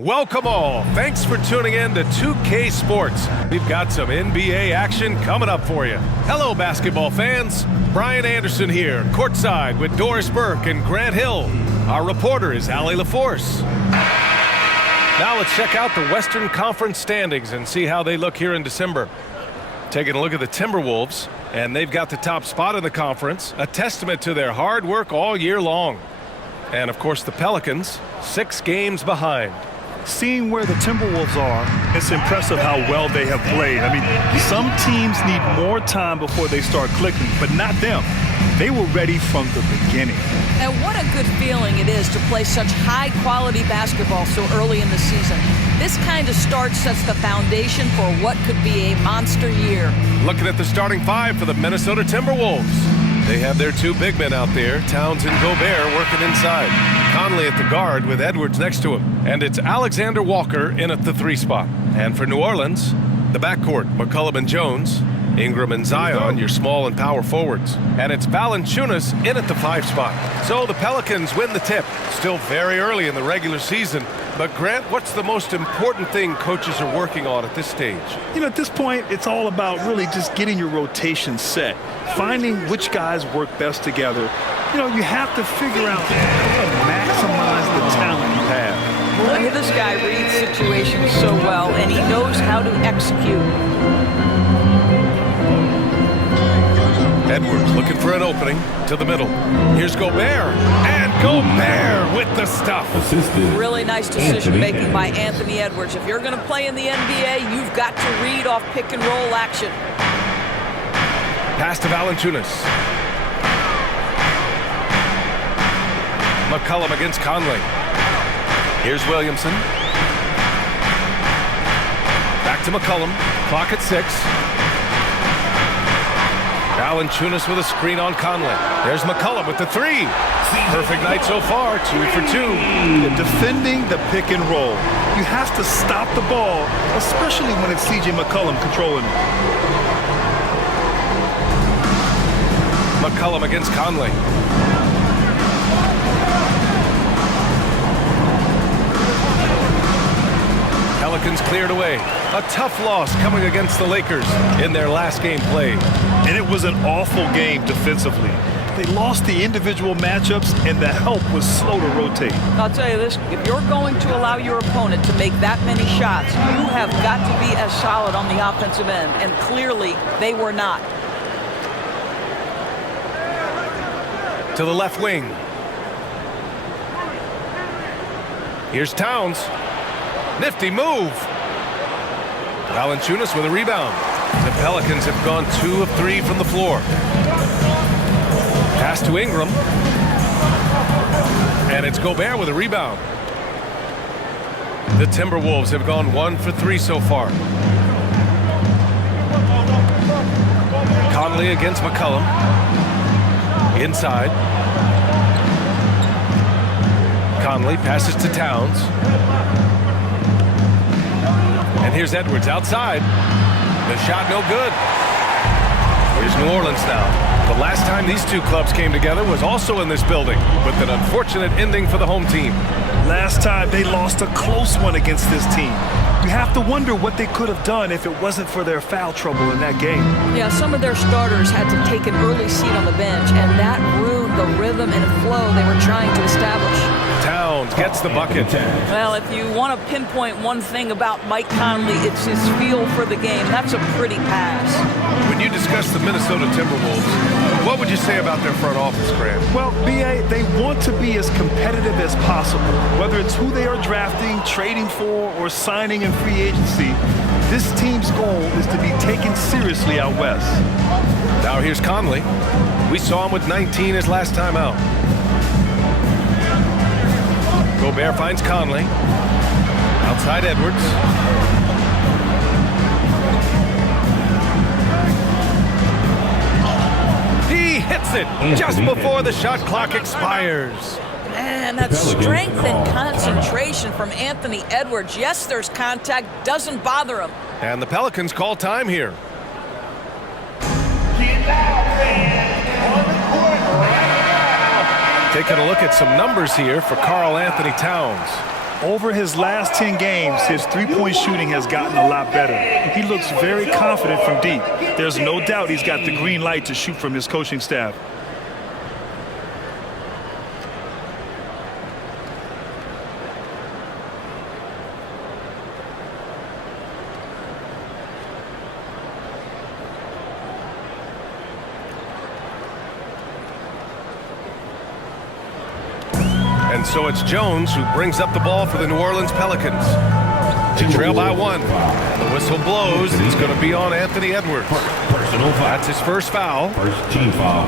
Welcome all. Thanks for tuning in to 2K Sports. We've got some NBA action coming up for you. Hello, basketball fans. Brian Anderson here, courtside with Doris Burke and Grant Hill. Our reporter is Allie LaForce. Now let's check out the Western Conference standings and see how they look here in December. Taking a look at the Timberwolves, and they've got the top spot in the conference, a testament to their hard work all year long. And of course the Pelicans, 6 games behind. Seeing where the Timberwolves are, it's impressive how well they have played. I mean, some teams need more time before they start clicking, but not them. They were ready from the beginning. And what a good feeling it is to play such high-quality basketball so early in the season. This kind of start sets the foundation for what could be a monster year. Looking at the starting 5 for the Minnesota Timberwolves. They have their 2 big men out there, Towns and Gobert, working inside. Conley at the guard with Edwards next to him. And it's Alexander Walker in at the 3 spot. And for New Orleans, the backcourt, McCollum and Jones, Ingram and Zion, your small and power forwards. And it's Valanciunas in at the 5 spot. So the Pelicans win the tip. Still very early in the regular season. But Grant, what's the most important thing coaches are working on at this stage? You know, at this point, it's all about really just getting your rotation set, finding which guys work best together. You know, you have to figure out how to maximize the talent you have. Look at this guy reads situations so well, and he knows how to execute. Edwards looking for an opening to the middle. Here's Gobert, and Gobert with the stuff. Really nice decision-making by Anthony Edwards. If you're going to play in the NBA, you've got to read off pick-and-roll action. Pass to Valanciunas. McCollum against Conley. Here's Williamson. Back to McCollum. Clock at 6. Valanciunas with a screen on Conley. There's McCollum with the 3. Perfect night so far, 2 for 2. Defending the pick and roll. You have to stop the ball, especially when it's C.J. McCollum controlling it. McCollum against Conley. Pelicans cleared away. A tough loss coming against the Lakers in their last game played. And it was an awful game defensively. They lost the individual matchups, and the help was slow to rotate. I'll tell you this, if you're going to allow your opponent to make that many shots, you have got to be as solid on the offensive end, and clearly they were not. To the left wing. Here's Towns. Nifty move. Valanciunas with a rebound. The Pelicans have gone 2 of 3 from the floor. Pass to Ingram. And it's Gobert with a rebound. The Timberwolves have gone 1 for 3 so far. Conley against McCollum. Inside. Conley passes to Towns. And here's Edwards outside. The shot no good. Here's New Orleans now. The last time these 2 clubs came together was also in this building, with an unfortunate ending for the home team. Last time they lost a close one against this team. You have to wonder what they could have done if it wasn't for their foul trouble in that game. Yeah, some of their starters had to take an early seat on the bench, and that ruined the rhythm and flow they were trying to establish. Towns gets the bucket. Well, if you want to pinpoint one thing about Mike Conley, it's his feel for the game. That's a pretty pass. When you discuss the Minnesota Timberwolves, what would you say about their front office, Grant? Well, B.A., they want to be as competitive as possible. Whether it's who they are drafting, trading for, or signing in free agency, this team's goal is to be taken seriously out west. Now here's Conley. We saw him with 19 his last time out. Gobert finds Conley. Outside Edwards. He hits it just before the shot clock expires. Man, that strength and concentration from Anthony Edwards. Yes, there's contact, doesn't bother him. And the Pelicans call time here. Taking a look at some numbers here for Karl Anthony Towns. Over his last 10 games, his three-point shooting has gotten a lot better. He looks very confident from deep. There's no doubt he's got the green light to shoot from his coaching staff. And so it's Jones who brings up the ball for the New Orleans Pelicans. They trail by 1. And the whistle blows. It's going to be on Anthony Edwards. Personal foul. That's his first foul. First team foul.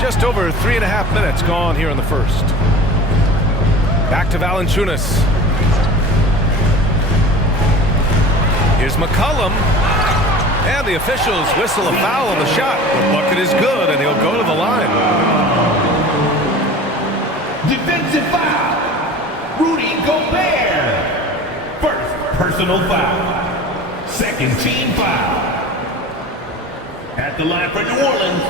Just over 3.5 minutes gone here in the first. Back to Valanciunas. Here's McCollum. And the officials whistle a foul on the shot. The bucket is good, and he'll go to the line. Defensive foul. Rudy Gobert. First personal foul. Second team foul. At the line for New Orleans,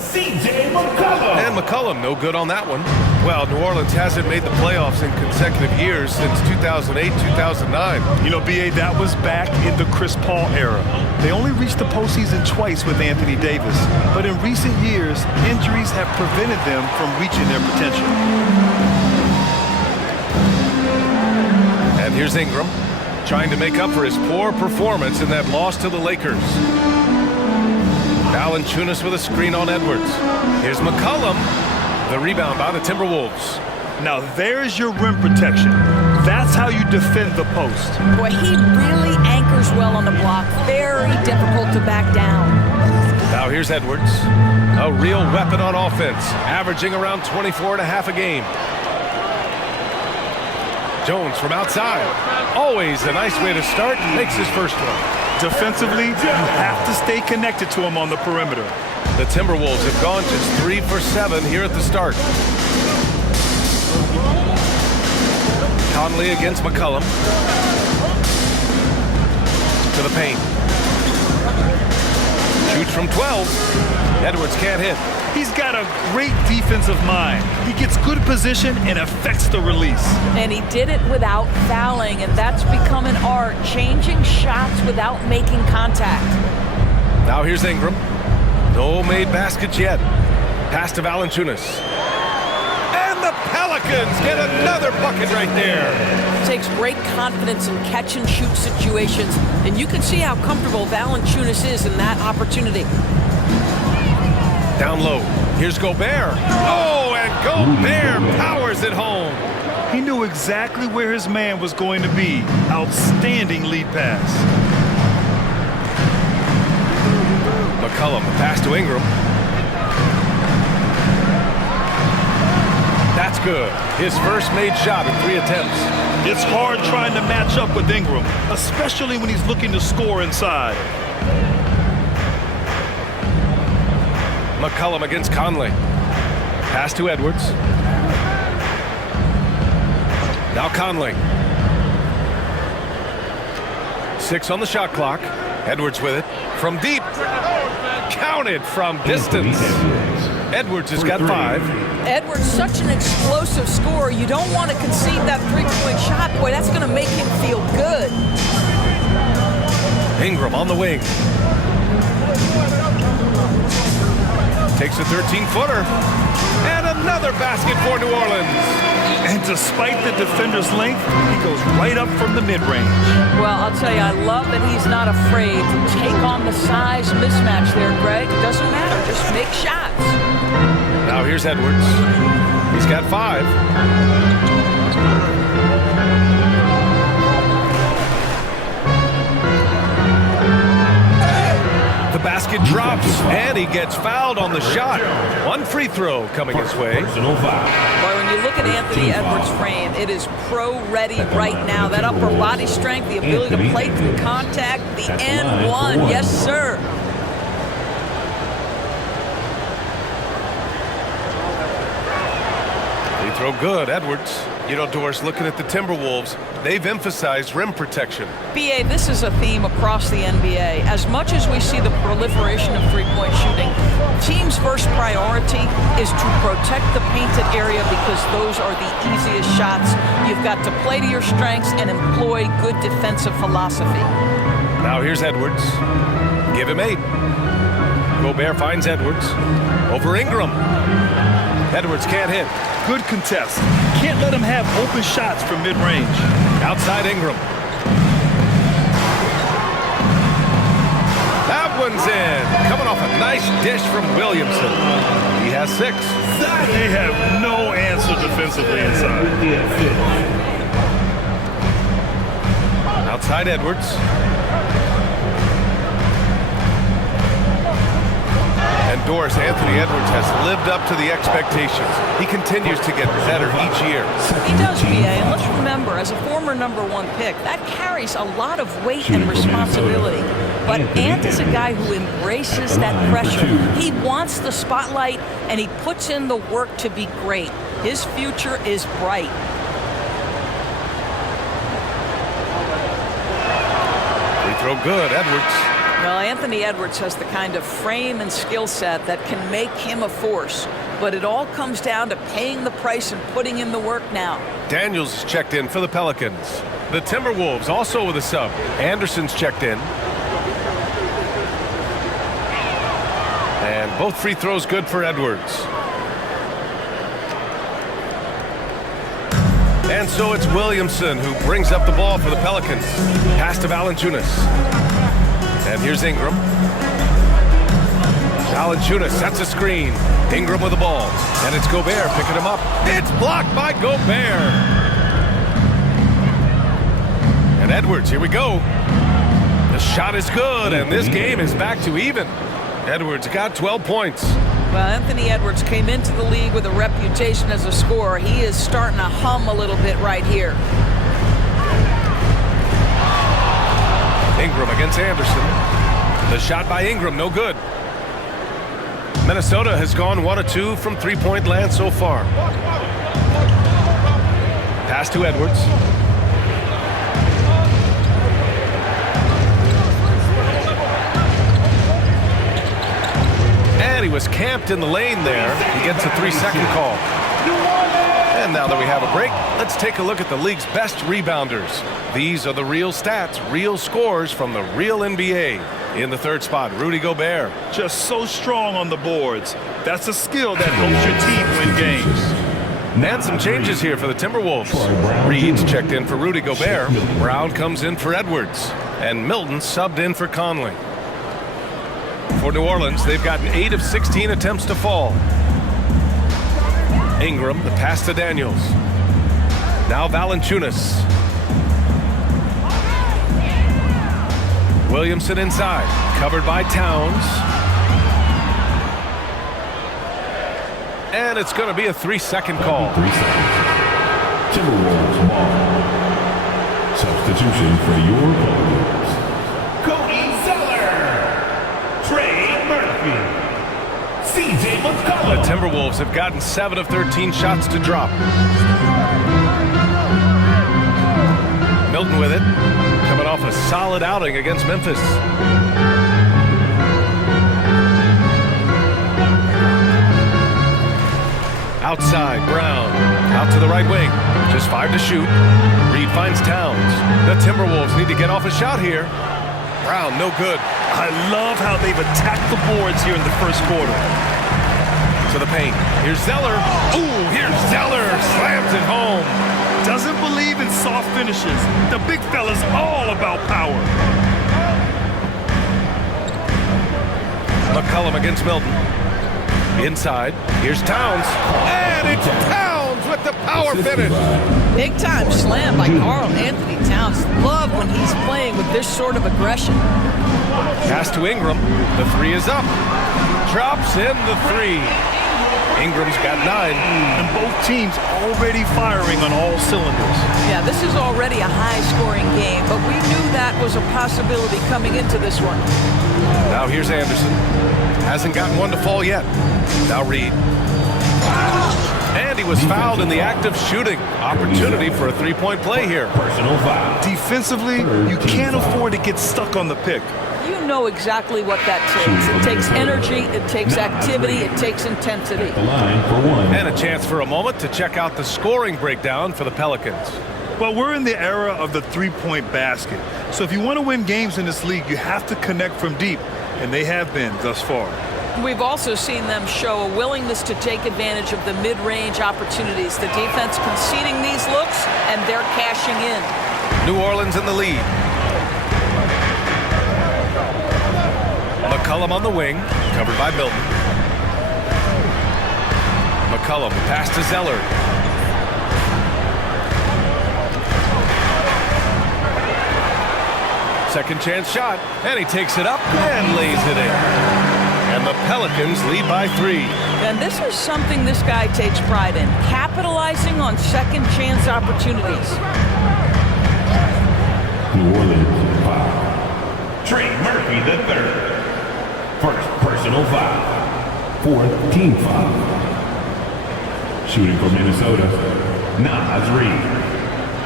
C.J. McCollum. And McCollum, no good on that one. Well, New Orleans hasn't made the playoffs in consecutive years since 2008, 2009. You know, B.A., that was back in the Chris Paul era. They only reached the postseason twice with Anthony Davis. But in recent years, injuries have prevented them from reaching their potential. And here's Ingram, trying to make up for his poor performance in that loss to the Lakers. Valanciunas with a screen on Edwards. Here's McCollum. The rebound by the Timberwolves. Now there's your rim protection. That's how you defend the post. Boy, he really anchors well on the block. Very difficult to back down. Now here's Edwards. A real weapon on offense, averaging around 24.5 a game. Jones from outside. Always a nice way to start. Makes his first one. Defensively, you have to stay connected to him on the perimeter. The Timberwolves have gone just 3 for 7 here at the start. Conley against McCollum. To the paint. Shoots from 12. Edwards can't hit. He's got a great defensive mind. He gets good position and affects the release. And he did it without fouling, and that's become an art, changing shots without making contact. Now here's Ingram. No made baskets yet. Pass to Valanciunas. And the Pelicans get another bucket right there. Takes great confidence in catch-and-shoot situations, and you can see how comfortable Valanciunas is in that opportunity. Down low. Here's Gobert. Oh, and Gobert powers it home. He knew exactly where his man was going to be. Outstanding lead pass. McCollum, pass to Ingram. That's good. His first made shot in 3 attempts. It's hard trying to match up with Ingram, especially when he's looking to score inside. McCollum against Conley. Pass to Edwards. Now Conley. 6 on the shot clock. Edwards with it. From deep. Counted from distance. Edwards has got 5. Edwards, such an explosive scorer. You don't want to concede that three-point shot. Boy, that's going to make him feel good. Ingram on the wing. Takes a 13-footer. And another basket for New Orleans. And despite the defender's length, he goes right up from the mid-range. Well, I'll tell you, I love that he's not afraid to take on the size mismatch there, Greg. Doesn't matter. Just make shots. Now here's Edwards. He's got 5. The basket drops, and he gets fouled on the shot. 1 free throw coming his way. Personal foul. Boy, when you look at Anthony Edwards' frame, it is pro-ready right now. That upper body strength, the ability to play through contact, the and one. Yes, sir. Free throw good, Edwards. You know, Doris, looking at the Timberwolves, they've emphasized rim protection. BA, this is a theme across the NBA. As much as we see the proliferation of three-point shooting, teams' first priority is to protect the painted area because those are the easiest shots. You've got to play to your strengths and employ good defensive philosophy. Now here's Edwards. Give him 8. Gobert finds Edwards. Over Ingram. Edwards can't hit. Good contest. Can't let him have open shots from mid-range. Outside Ingram. That one's in. Coming off a nice dish from Williamson. He has 6. They have no answer defensively inside. Outside Edwards. And Doris, Anthony Edwards has lived up to the expectations. He continues to get better each year. He does, BA, and let's remember, as a former #1 pick, that carries a lot of weight and responsibility. But Ant is a guy who embraces that pressure. He wants the spotlight, and he puts in the work to be great. His future is bright. Free throw good, Edwards. Well, Anthony Edwards has the kind of frame and skill set that can make him a force. But it all comes down to paying the price and putting in the work now. Daniels is checked in for the Pelicans. The Timberwolves also with a sub. Anderson's checked in. And both free throws good for Edwards. And so it's Williamson who brings up the ball for the Pelicans. Pass to Valanciunas. And here's Ingram. Valanciunas sets a screen. Ingram with the ball. And it's Gobert picking him up. It's blocked by Gobert. And Edwards, here we go. The shot is good, and this game is back to even. Edwards got 12 points. Well, Anthony Edwards came into the league with a reputation as a scorer. He is starting to hum a little bit right here. Ingram against Anderson. The shot by Ingram, no good. Minnesota has gone 1 of 2 from three-point land so far. Pass to Edwards. And he was camped in the lane there. He gets a 3-second call. And now that we have a break, let's take a look at the league's best rebounders. These are the real stats, real scores from the real NBA. In the third spot, Rudy Gobert. Just so strong on the boards. That's a skill that helps your team win games. And some changes here for the Timberwolves. Reed's checked in for Rudy Gobert. Brown comes in for Edwards. And Milton subbed in for Conley. For New Orleans, they've gotten 8 of 16 attempts to fall. Ingram, the pass to Daniels. Now Valanciunas. Williamson inside, covered by Towns. And it's going to be a 3-second call. 3 seconds. Timberwolves ball. Substitution for your Pelicans. Cody Zeller. Trey Murphy. CJ McCollum. The Timberwolves have gotten 7 of 13 shots to drop. Milton with it. Coming off a solid outing against Memphis. Outside, Brown. Out to the right wing. Just 5 to shoot. Reed finds Towns. The Timberwolves need to get off a shot here. Brown, no good. I love how they've attacked the boards here in the first quarter. To the paint. Here's Zeller. Ooh, here's Zeller. Slams it home. Doesn't believe in soft finishes. The big fella's all about power. McCollum against Milton. Inside. Here's Towns. And it's Towns with the power finish. Big time slam by Karl Anthony Towns. Love when he's playing with this sort of aggression. Pass to Ingram. The 3 is up. Drops in the 3. Ingram's got 9. And both teams already firing on all cylinders. Yeah, this is already a high-scoring game, but we knew that was a possibility coming into this one. Now here's Anderson. Hasn't gotten one to fall yet. Now Reed. And he was fouled in the act of shooting. Opportunity for a three-point play here. Personal foul. Defensively, you can't afford to get stuck on the pick. You know exactly what that takes. It takes energy, it takes activity, it takes intensity. The line for one. And a chance for a moment to check out the scoring breakdown for the Pelicans. Well, we're in the era of the three-point basket. So if you want to win games in this league, you have to connect from deep, and they have been thus far. We've also seen them show a willingness to take advantage of the mid-range opportunities. The defense conceding these looks, and they're cashing in. New Orleans in the lead. McCollum on the wing, covered by Milton. McCollum, pass to Zeller. Second chance shot, and he takes it up and lays it in. And the Pelicans lead by 3. And this is something this guy takes pride in, capitalizing on second chance opportunities. New Orleans foul. Trey Murphy the third. First personal foul. Fourth team foul. Shooting for Minnesota, Nas Reed.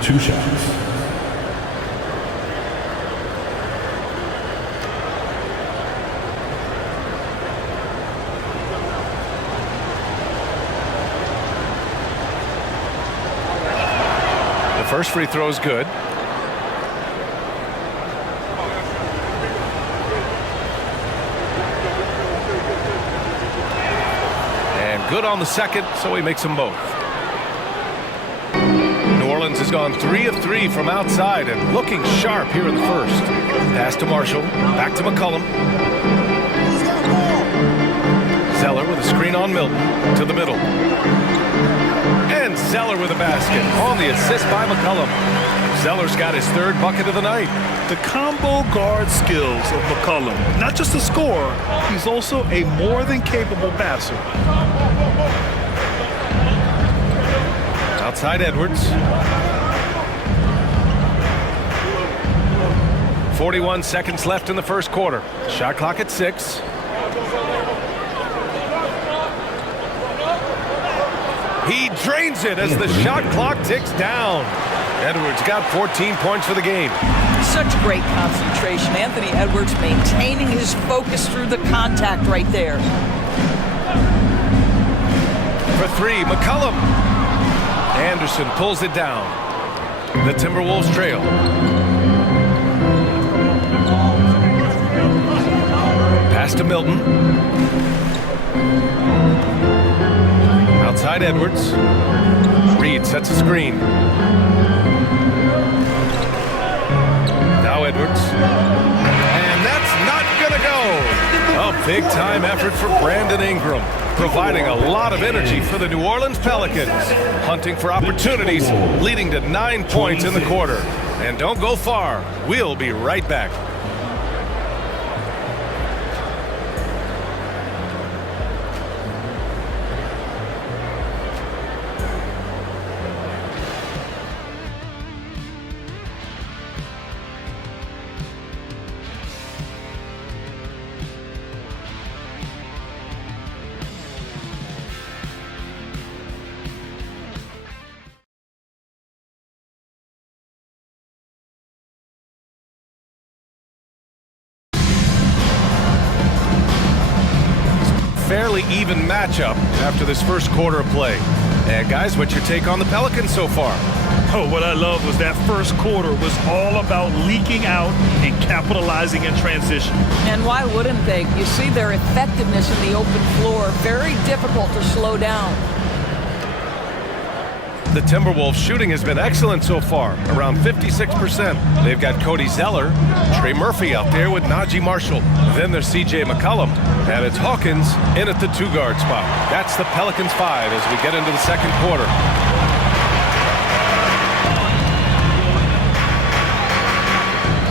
2 shots. The first free throw is good. Good on the second, so he makes them both. New Orleans has gone 3 of 3 from outside and looking sharp here in the first. Pass to Marshall, back to McCollum. Zeller with a screen on Milton to the middle. And Zeller with a basket on the assist by McCollum. Zeller's got his 3rd bucket of the night. The combo guard skills of McCollum. Not just a scorer, he's also a more than capable passer. Outside Edwards. 41 seconds left in the first quarter. Shot clock at 6. He drains it as the shot clock ticks down. Edwards got 14 points for the game. Such great concentration. Anthony Edwards maintaining his focus through the contact right there. For 3, McCollum. Anderson pulls it down. The Timberwolves trail. Pass to Milton. Outside Edwards. Reed sets a screen. Now Edwards. And that's not gonna go. A big-time effort for Brandon Ingram, providing a lot of energy for the New Orleans Pelicans, hunting for opportunities, leading to 9 points in the quarter. And don't go far. We'll be right back. Fairly even matchup after this first quarter of play. And guys, what's your take on the Pelicans so far? Oh, what I love was that first quarter was all about leaking out and capitalizing in transition. And why wouldn't they? You see their effectiveness in the open floor. Very difficult to slow down. The Timberwolves shooting has been excellent so far, around 56%. They've got Cody Zeller, Trey Murphy out there with Najee Marshall. Then there's CJ McCollum, and it's Hawkins in at the 2-guard spot. That's the Pelicans 5 as we get into the second quarter.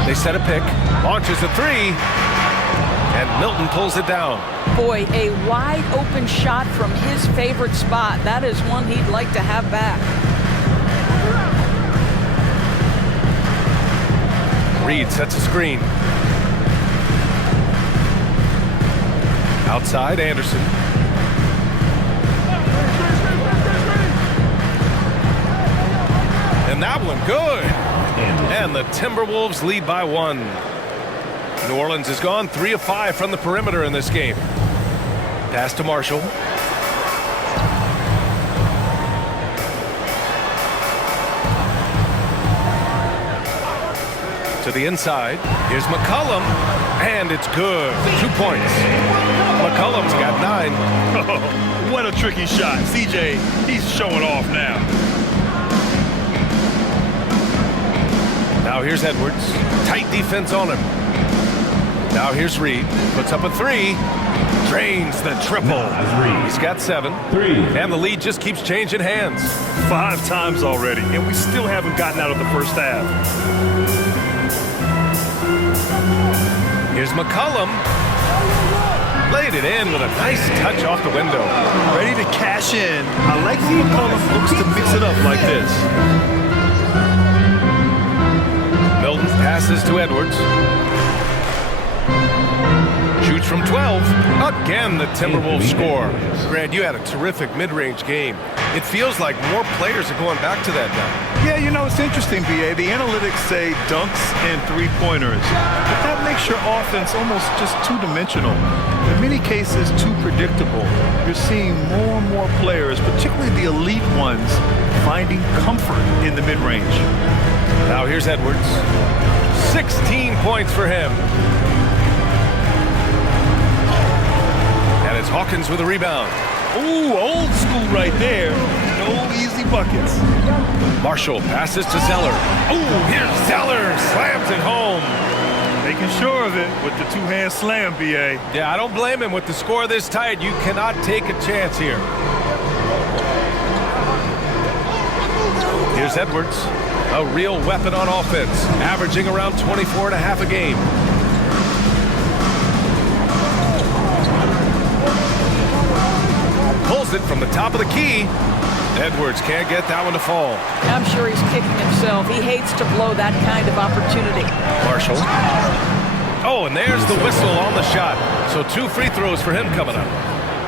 They set a pick, launches a 3, and Milton pulls it down. Boy, a wide open shot from his favorite spot. That is one he'd like to have back. Reed sets a screen. Outside, Anderson. that one good. And the Timberwolves lead by 1. New Orleans has gone 3 of 5 from the perimeter in this game. Pass to Marshall. To the inside. Here's McCollum. And it's good. 2 points. McCollum's got 9. Oh, what a tricky shot. CJ, he's showing off now. Now here's Edwards. Tight defense on him. Now here's Reed. Puts up a 3. Drains the triple. He's got 7. 3. And the lead just keeps changing hands. 5 times already, and we still haven't gotten out of the first half. Here's McCollum. Laid it in with a nice touch off the window. Ready to cash in. I like how McCollum looks to mix it up like this. Milton passes to Edwards. Shoots from 12. Again, the Timberwolves score. Grant, you had a terrific mid-range game. It feels like more players are going back to that now. Yeah, you know, it's interesting, B.A. The analytics say dunks and three-pointers. But that makes your offense almost just two-dimensional. In many cases, too predictable. You're seeing more and more players, particularly the elite ones, finding comfort in the mid-range. Now here's Edwards. 16 points for him. And it's Hawkins with a rebound. Ooh, old school right there. No easy buckets. Marshall passes to Zeller. Ooh, here's Zeller. Slams it home. Making sure of it with the two-hand slam, B.A. Yeah, I don't blame him. With the score this tight, you cannot take a chance here. Here's Edwards. A real weapon on offense, averaging around 24 and a half a game. Pulls it from the top of the key. Edwards can't get that one to fall. I'm sure he's kicking himself. He hates to blow that kind of opportunity. Marshall. Oh, and there's the whistle on the shot. So 2 free throws for him coming up.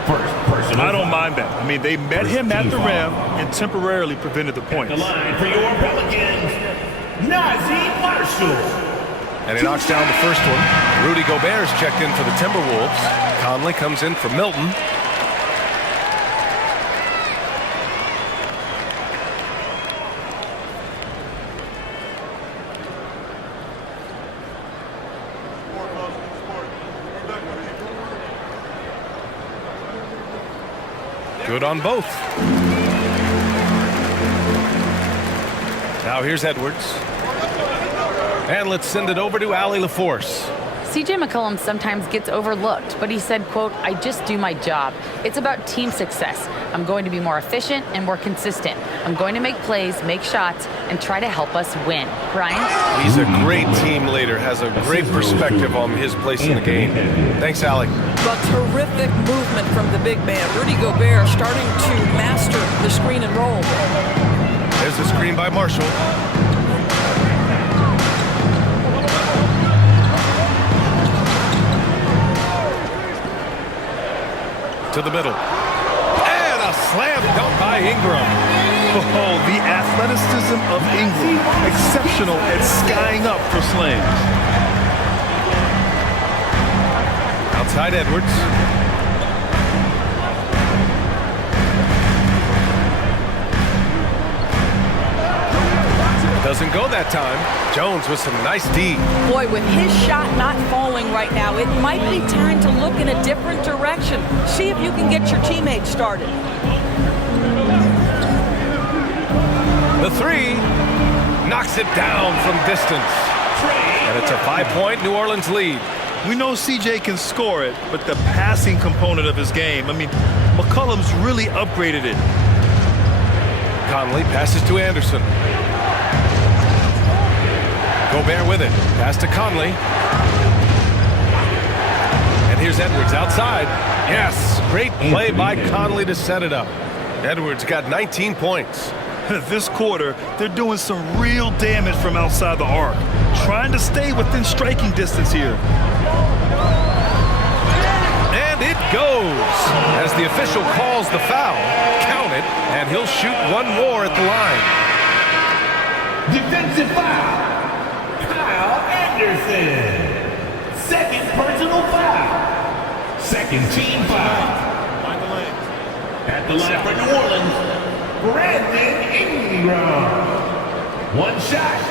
I don't mind that. I mean, they met him at the rim and temporarily prevented the points. The line for your Pelicans, Nazi Marshall. And he knocks down the first one. Rudy Gobert's checked in for the Timberwolves. Conley comes in for Milton. Good on both. Now here's Edwards. And let's send it over to Allie LaForce. CJ McCollum sometimes gets overlooked, but he said, quote, "I just do my job. It's about team success. I'm going to be more efficient and more consistent. I'm going to make plays, make shots, and try to help us win." Brian? He's a great team leader, has a great perspective on his place in the game. Thanks, Allie. A terrific movement from the big man. Rudy Gobert starting to master the screen and roll. There's the screen by Marshall. To the middle. And a slam dunk by Ingram. Oh, the athleticism of Ingram. Exceptional at skying up for slams. Outside Edwards. Doesn't go that time. Jones with some nice D. Boy, with his shot not falling right now, it might be time to look in a different direction. See if you can get your teammates started. The 3 knocks it down from distance. And it's a 5-point New Orleans lead. We know CJ can score it, but the passing component of his game, I mean, McCollum's really upgraded it. Conley passes to Anderson. Gobert with it. Pass to Conley. And here's Edwards outside. Yes, great play by Conley to set it up. Edwards got 19 points. This quarter, they're doing some real damage from outside the arc. Trying to stay within striking distance here. And it goes. As the official calls the foul, count it, and he'll shoot one more at the line. Defensive foul. Kyle Anderson. Second personal foul. Second team foul. At the line for New Orleans, Brandon Ingram. One shot.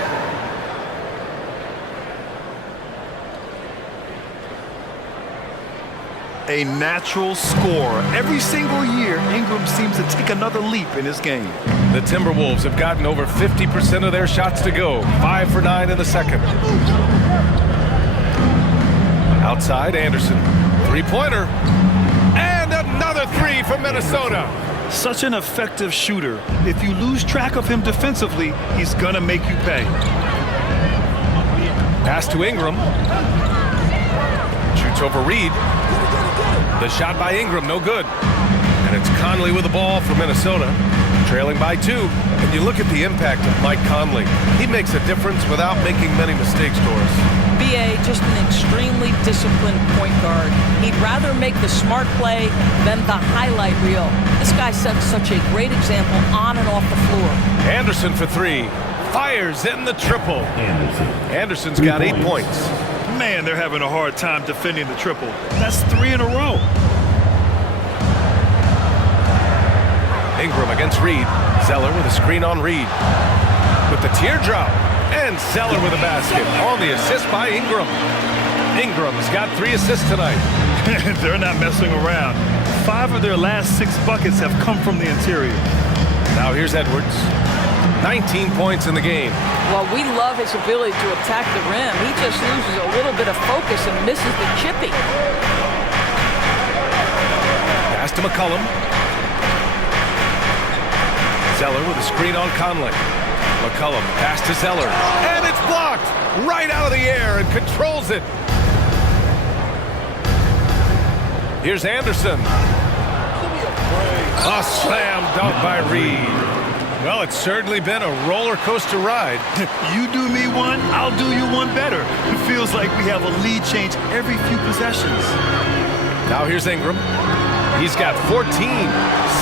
A natural scorer. Every single year, Ingram seems to take another leap in his game. The Timberwolves have gotten over 50% of their shots to go. 5 for 9 in the second. Outside, Anderson. Three-pointer. And another three from Minnesota. Such an effective shooter. If you lose track of him defensively, he's gonna make you pay. Pass to Ingram. Shoots over Reed. The shot by Ingram, no good. And it's Conley with the ball for Minnesota, trailing by 2. And you look at the impact of Mike Conley. He makes a difference without making many mistakes, Doris. BA, just an extremely disciplined point guard. He'd rather make the smart play than the highlight reel. This guy sets such a great example on and off the floor. Anderson for 3. Fires in the triple. Anderson's got 8 points. Man, they're having a hard time defending the triple. That's 3 in a row. Ingram against Reed. Zeller with a screen on Reed. With the teardrop. And Zeller with a basket on the assist by Ingram. Ingram's got 3 assists tonight. They're not messing around. 5 of their last 6 buckets have come from the interior. Now here's Edwards. 19 points in the game. While we love his ability to attack the rim, he just loses a little bit of focus and misses the chippy. Pass to McCollum. Zeller with a screen on Conley. McCollum pass to Zeller. And it's blocked right out of the air and controls it. Here's Anderson. A slam dunk by Reed. Well, it's certainly been a roller coaster ride. You do me one, I'll do you one better. It feels like we have a lead change every few possessions. Now here's Ingram. He's got 14.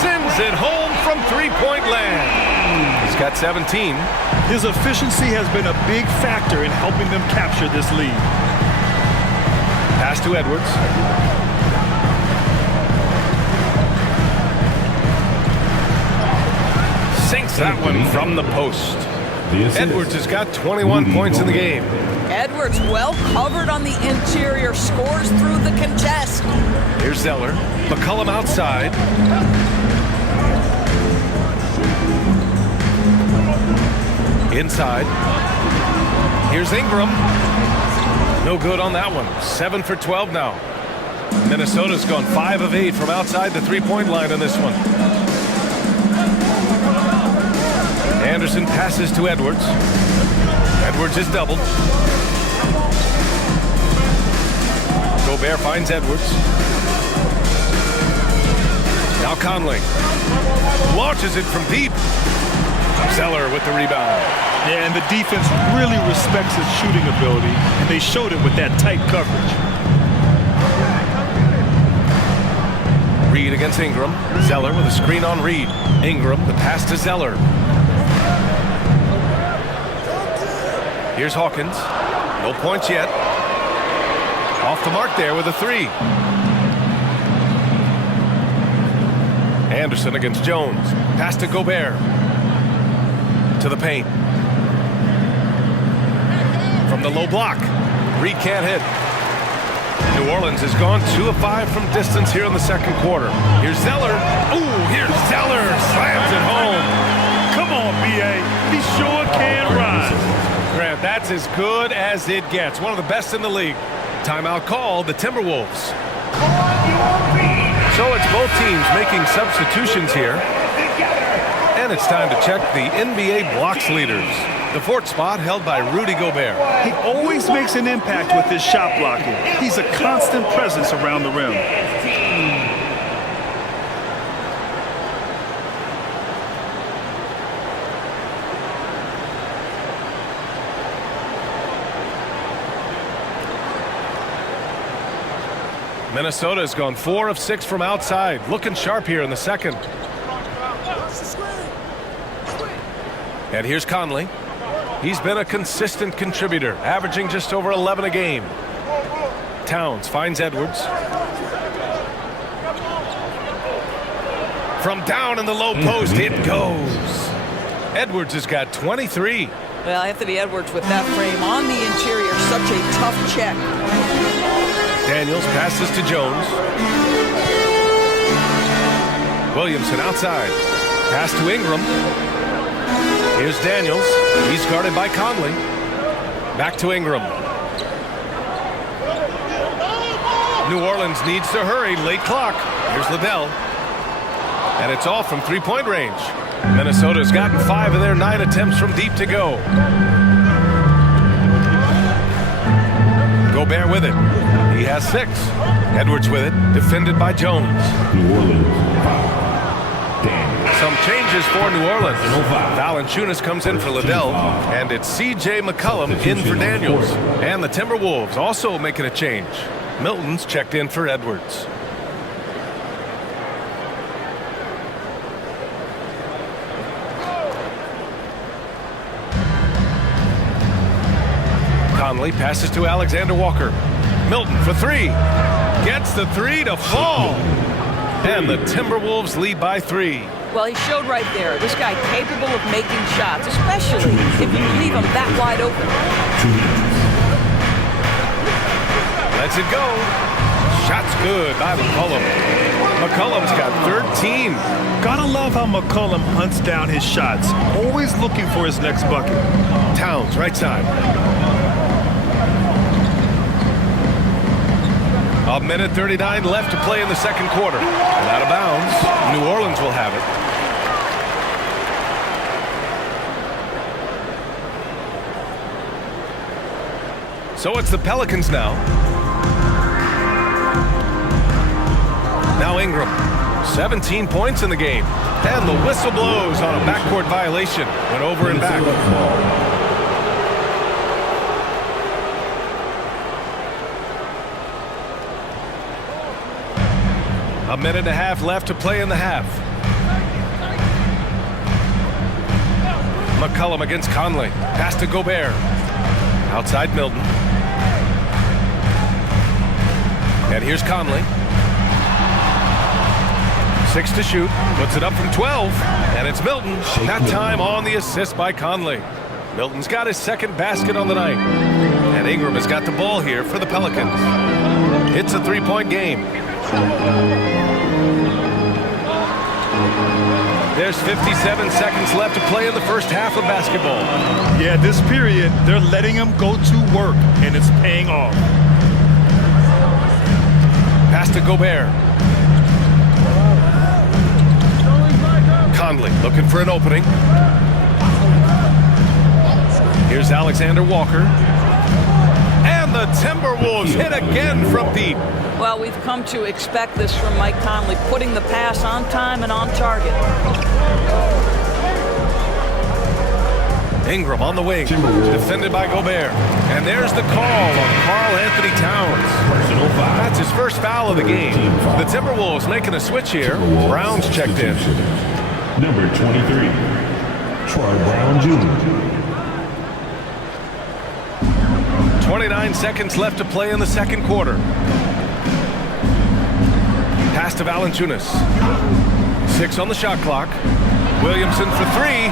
Sends it home from three-point land. He's got 17. His efficiency has been a big factor in helping them capture this lead. Pass to Edwards. Sinks that one from the post. Edwards has got 21 points in the game. Edwards well covered on the interior, scores through the contest. Here's Zeller. McCollum outside. Inside. Here's Ingram. No good on that one. 7 for 12 now. Minnesota's gone 5 of 8 from outside the three-point line on this one. Anderson passes to Edwards. Edwards is doubled. Gobert finds Edwards. Now Conley. Launches it from deep. Zeller with the rebound. Yeah, and the defense really respects his shooting ability, and they showed it with that tight coverage. Reed against Ingram. Zeller with a screen on Reed. Ingram, the pass to Zeller. Here's Hawkins. No points yet. Off the mark there with a 3. Anderson against Jones. Pass to Gobert. To the paint. From the low block. Reed can't hit. New Orleans has gone 2 of 5 from distance here in the second quarter. Here's Zeller. Ooh, here's Zeller. Slams it home. Come on, B.A. He sure can rise. Grant, that's as good as it gets. One of the best in the league. Timeout called the Timberwolves. So it's both teams making substitutions here. And it's time to check the NBA blocks leaders. The 4th spot held by Rudy Gobert. He always makes an impact with his shot blocking. He's a constant presence around the rim. Minnesota has gone 4 of 6 from outside. Looking sharp here in the second. And here's Conley. He's been a consistent contributor, averaging just over 11 a game. Towns finds Edwards. From down in the low post, it goes. Edwards has got 23. Well, Anthony Edwards with that frame on the interior, such a tough check. Daniels passes to Jones. Williamson outside. Pass to Ingram. Here's Daniels. He's guarded by Conley. Back to Ingram. New Orleans needs to hurry. Late clock. Here's Liddell. And it's all from three-point range. Minnesota's gotten 5 of their 9 attempts from deep to go. Gobert with it. He has 6. Edwards with it. Defended by Jones. New Orleans. Some changes for New Orleans. Valanciunas comes in for Liddell. And it's C.J. McCollum in for Daniels. And the Timberwolves also making a change. Milton's checked in for Edwards. Conley passes to Alexander Walker. Milton for 3. Gets the 3 to fall. And the Timberwolves lead by 3. Well, he showed right there. This guy capable of making shots, especially if you leave him that wide open. Lets it go. Shot's good by McCollum. McCollum's got 13. Gotta love how McCollum hunts down his shots. Always looking for his next bucket. Towns, right side. A minute 39 left to play in the second quarter. And out of bounds, New Orleans will have it. So it's the Pelicans now. Now Ingram. 17 points in the game. And the whistle blows on a backcourt violation. Went over and back. A minute and a half left to play in the half. McCollum against Conley. Pass to Gobert. Outside Milton. And here's Conley. 6 to shoot. Puts it up from 12. And it's Milton. That time on the assist by Conley. Milton's got his second basket on the night. And Ingram has got the ball here for the Pelicans. It's a 3-point game. There's 57 seconds left to play in the first half of basketball. Yeah, this period, they're letting him go to work, and it's paying off. Pass to Gobert. Conley looking for an opening. Here's Alexander Walker. And the Timberwolves hit again from deep. Well, we've come to expect this from Mike Conley, putting the pass on time and on target. Ingram on the wing, defended by Gobert. And there's the call on Karl Anthony Towns. That's his first foul of the game. The Timberwolves making a switch here. Brown's checked in. Number 23, Troy Brown Jr. 29 seconds left to play in the second quarter. Pass to Valanciunas. 6 on the shot clock. Williamson for 3.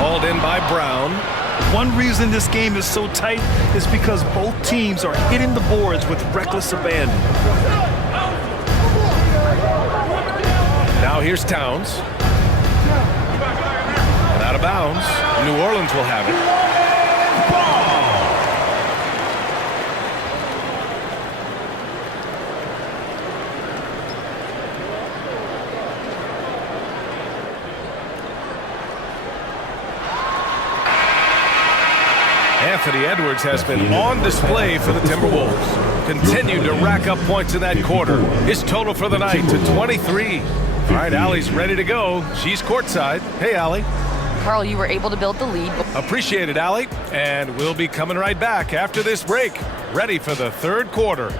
Hauled in by Brown. One reason this game is so tight is because both teams are hitting the boards with reckless abandon. Now here's Towns. And out of bounds. New Orleans will have it. Anthony Edwards has been on display for the Timberwolves. Continued to rack up points in that quarter. His total for the night to 23. All right, Allie's ready to go. She's courtside. Hey, Allie. Karl, you were able to build the lead. Appreciate it, Allie. And we'll be coming right back after this break. Ready for the third quarter.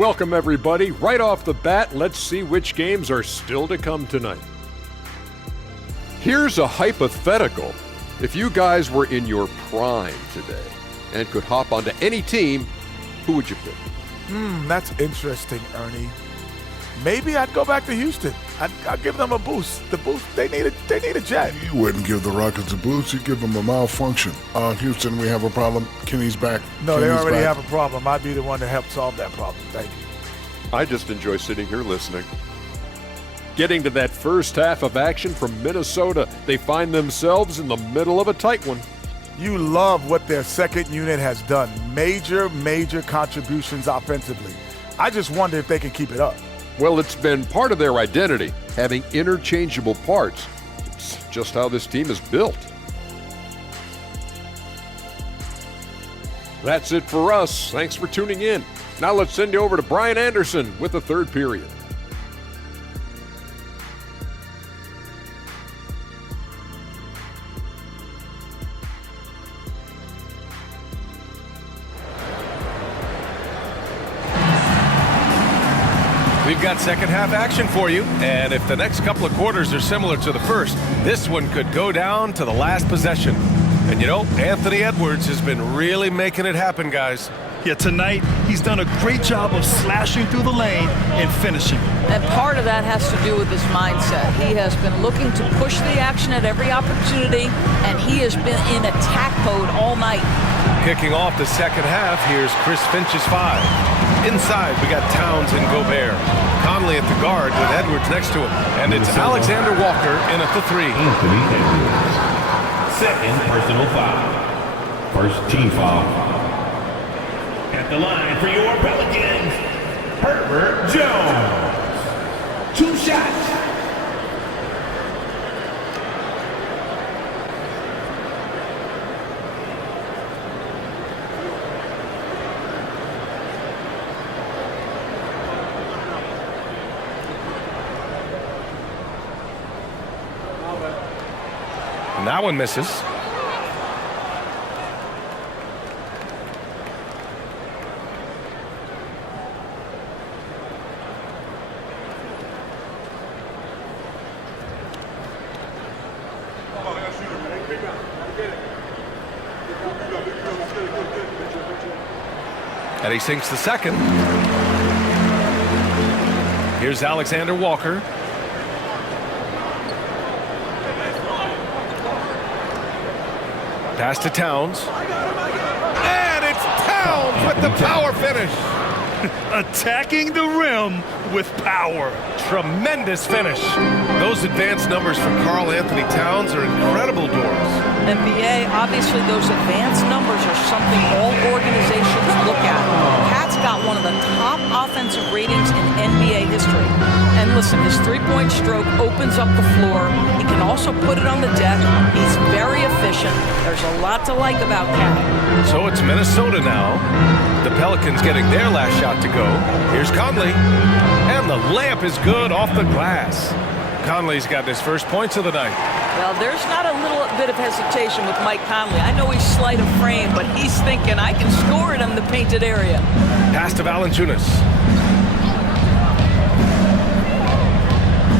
Welcome, everybody. Right off the bat, let's see which games are still to come tonight. Here's a hypothetical. If you guys were in your prime today and could hop onto any team, who would you pick? That's interesting, Ernie. Maybe I'd go back to Houston. I'd give them a boost. The boost, they need a jet. You wouldn't give the Rockets a boost. You'd give them a malfunction. Houston, we have a problem. Kenny's back. No, they Kenny's already back. have a problem. I'd be the one to help solve that problem. Thank you. I just enjoy sitting here listening. Getting to that first half of action from Minnesota, they find themselves in the middle of a tight one. You love what their second unit has done. Major contributions offensively. I just wonder if they can keep it up. Well, it's been part of their identity, having interchangeable parts. It's just how this team is built. That's it for us. Thanks for tuning in. Now let's send you over to Brian Anderson with the third period. We've got second half action for you, and if the next couple of quarters are similar to the first, this one could go down to the last possession. And you know, Anthony Edwards has been really making it happen, guys. Yeah, tonight he's done a great job of slashing through the lane and finishing. And part of that has to do with his mindset. He has been looking to push the action at every opportunity, and he has been in attack mode all night. Kicking off the second half, here's Chris Finch's 5. Inside, we got Towns and Gobert. Conley at the guard with Edwards next to him. And it's Alexander Walker in at the 3. Anthony Edwards. Second personal foul. First team foul. At the line for your Pelicans, Herbert Jones. 2 shots. And that one misses. And he sinks the second. Here's Alexander Walker. Pass to Towns. And it's Towns with the power finish. Attacking the rim with power. Tremendous finish. Those advanced numbers from Karl Anthony Towns are incredible doors. NBA, obviously those advanced numbers are something all organizations look at. Pat's got one of the top offensive ratings in NBA history. And listen, his three-point stroke opens up the floor. He can also put it on the deck. He's very efficient. There's a lot to like about Cat. So it's Minnesota now. The Pelicans getting their last shot to go. Here's Conley. And the layup is good off the glass. Conley's got his first points of the night. Well, there's not a little bit of hesitation with Mike Conley. I know he's slight of frame, but he's thinking, I can score it in the painted area. Pass to Valanciunas.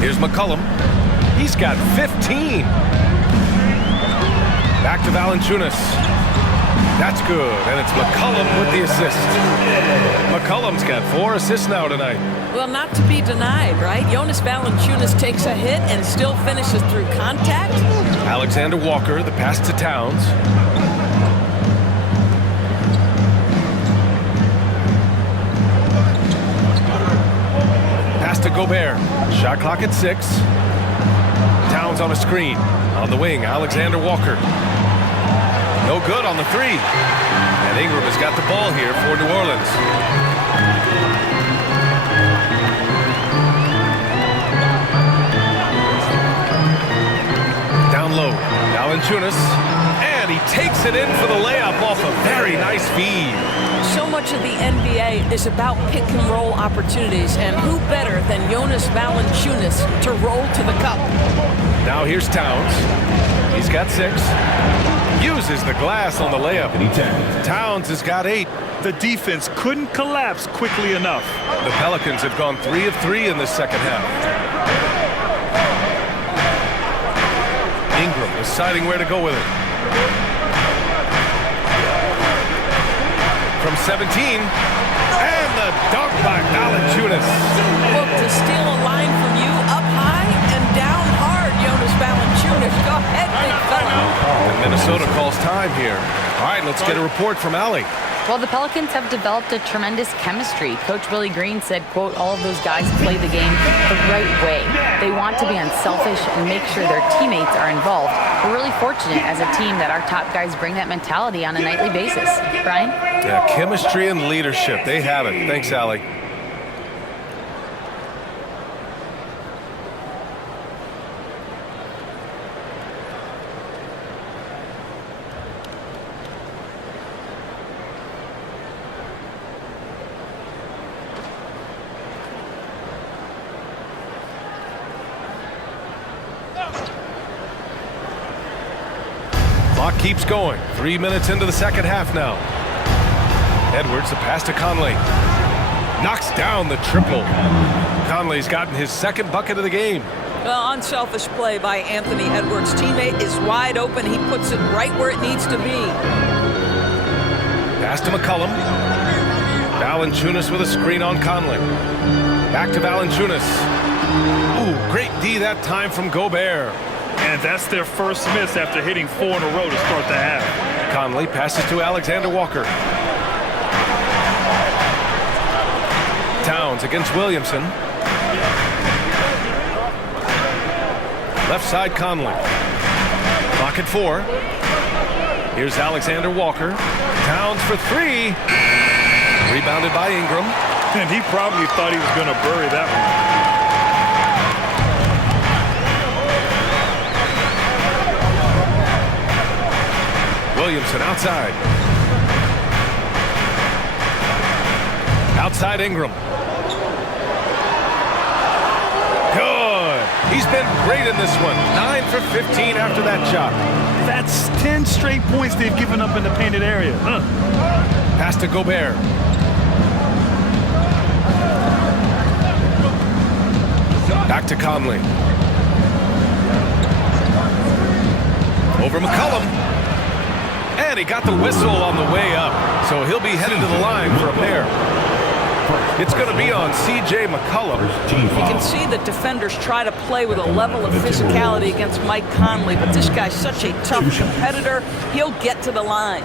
Here's McCollum. He's got 15. Back to Valanciunas. That's good, and it's McCollum with the assist. McCollum's got 4 assists now tonight. Well, not to be denied, right? Jonas Valanciunas takes a hit and still finishes through contact. Alexander Walker, the pass to Towns. Pass to Gobert. Shot clock at 6. Towns on a screen. On the wing, Alexander Walker. No good on the 3. And Ingram has got the ball here for New Orleans. Down low, Valanciunas. And he takes it in for the layup off a very nice feed. So much of the NBA is about pick and roll opportunities, and who better than Jonas Valanciunas to roll to the cup? Now here's Towns. He's got 6. Uses the glass on the layup. Towns has got 8. The defense couldn't collapse quickly enough. The Pelicans have gone 3 of 3 in the second half. Ingram deciding where to go with it. From 17, and the dunk by Valanciunas. Look, to steal a line from you up high and down hard, Jonas Valanciunas. Go ahead, big fella. And Minnesota calls time here. All right, let's get a report from Allie. Well, the Pelicans have developed a tremendous chemistry. Coach Willie Green said, quote, all of those guys play the game the right way. They want to be unselfish and make sure their teammates are involved. We're really fortunate as a team that our top guys bring that mentality on a nightly basis. Brian? Yeah, chemistry and leadership. They have it. Thanks, Allie. Clock keeps going. 3 minutes into the second half now. Edwards, the pass to Conley. Knocks down the triple. Conley's gotten his second bucket of the game. Well, unselfish play by Anthony Edwards. Teammate is wide open. He puts it right where it needs to be. Pass to McCollum. Valanciunas with a screen on Conley. Back to Valanciunas. Ooh, great D that time from Gobert. And that's their first miss after hitting 4 in a row to start the half. Conley passes to Alexander Walker. Towns against Williamson. Left side Conley. Clock at 4. Here's Alexander Walker. Towns for 3. Rebounded by Ingram. And he probably thought he was going to bury that one. Williamson outside. Outside Ingram. Good. He's been great in this one. 9 for 15 after that shot. That's 10 straight points they've given up in the painted area. Pass to Gobert. Back to Conley. Over McCollum. And he got the whistle on the way up, so he'll be headed to the line for a pair. It's going to be on C.J. McCollum. You can see that defenders try to play with a level of physicality against Mike Conley, but this guy's such a tough competitor, he'll get to the line.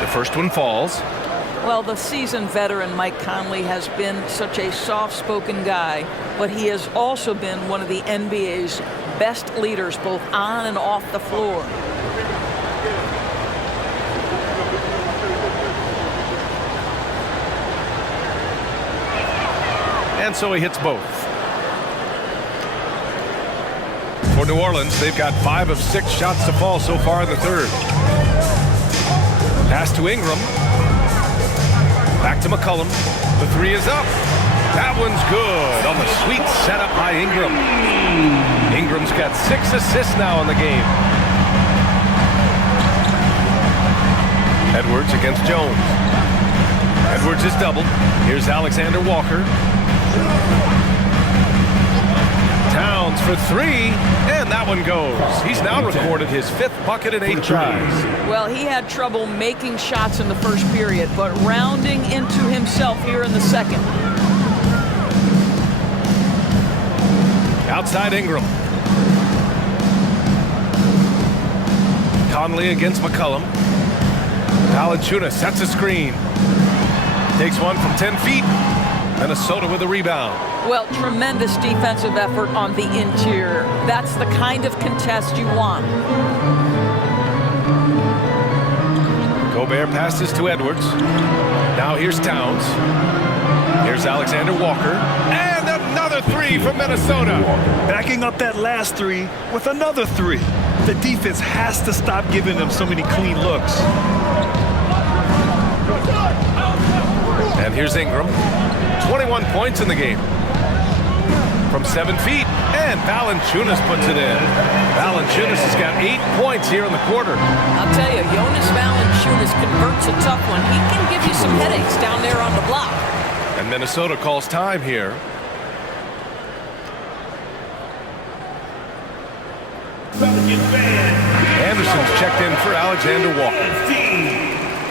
The first one falls. Well, the seasoned veteran Mike Conley has been such a soft-spoken guy, but he has also been one of the NBA's best leaders, both on and off the floor. And so he hits both. For New Orleans, they've got 5 of 6 shots to fall so far in the third. Pass to Ingram. Back to McCollum. The 3 is up. That one's good on the sweet setup by Ingram. Ingram's got 6 assists now in the game. Edwards against Jones. Edwards is doubled. Here's Alexander Walker. Towns for 3, and that one goes. He's now recorded his 5th bucket in 8 tries. Well, he had trouble making shots in the first period, but rounding into himself here in the second. Outside Ingram. Conley against McCollum. Valanciunas sets a screen. Takes one from 10 feet. Minnesota with a rebound. Well, tremendous defensive effort on the interior. That's the kind of contest you want. Gobert passes to Edwards. Now here's Towns. Here's Alexander Walker. And another 3 from Minnesota. Backing up that last 3 with another 3. The defense has to stop giving them so many clean looks. And here's Ingram. 21 points in the game. From 7 feet, and Valanciunas puts it in. Valanciunas has got 8 points here in the quarter. I'll tell you, Jonas Valanciunas converts a tough one. He can give you some headaches down there on the block. And Minnesota calls time here. Anderson's checked in for Alexander Walker.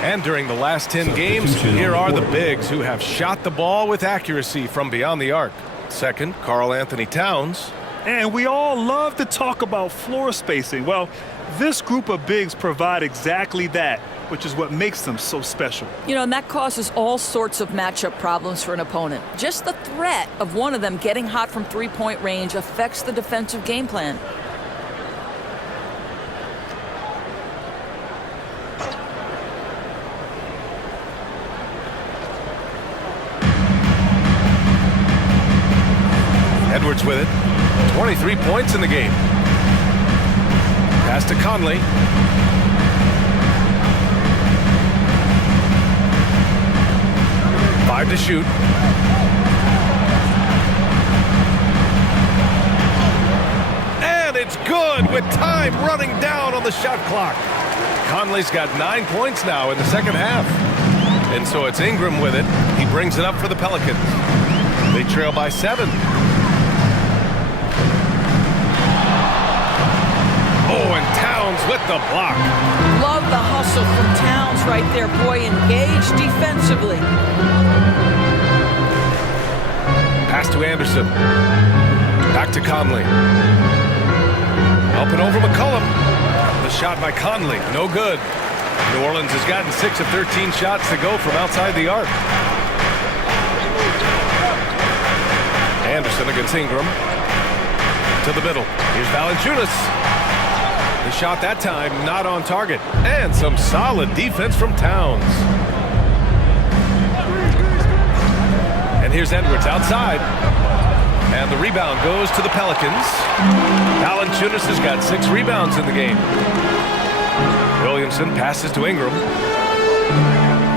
And during the last 10 games, here are the bigs who have shot the ball with accuracy from beyond the arc. Second, Karl Anthony Towns. And we all love to talk about floor spacing. Well, this group of bigs provide exactly that, which is what makes them so special. You know, and that causes all sorts of matchup problems for an opponent. Just the threat of one of them getting hot from three-point range affects the defensive game plan. Edwards with it. 23 points in the game. Pass to Conley. Five to shoot. And it's good with time running down on the shot clock. Conley's got 9 points now in the second half. And so it's Ingram with it. He brings it up for the Pelicans. They trail by 7. Oh, and Towns with the block. Love the hustle from Towns right there, boy. Engaged defensively. Pass to Anderson. Back to Conley. Up and over McCollum. The shot by Conley, no good. New Orleans has gotten 6 of 13 shots to go from outside the arc. Anderson against Ingram. To the middle. Here's Valanciunas. The shot that time not on target. And some solid defense from Towns. And here's Edwards outside. And the rebound goes to the Pelicans. Valanciunas has got 6 rebounds in the game. Williamson passes to Ingram.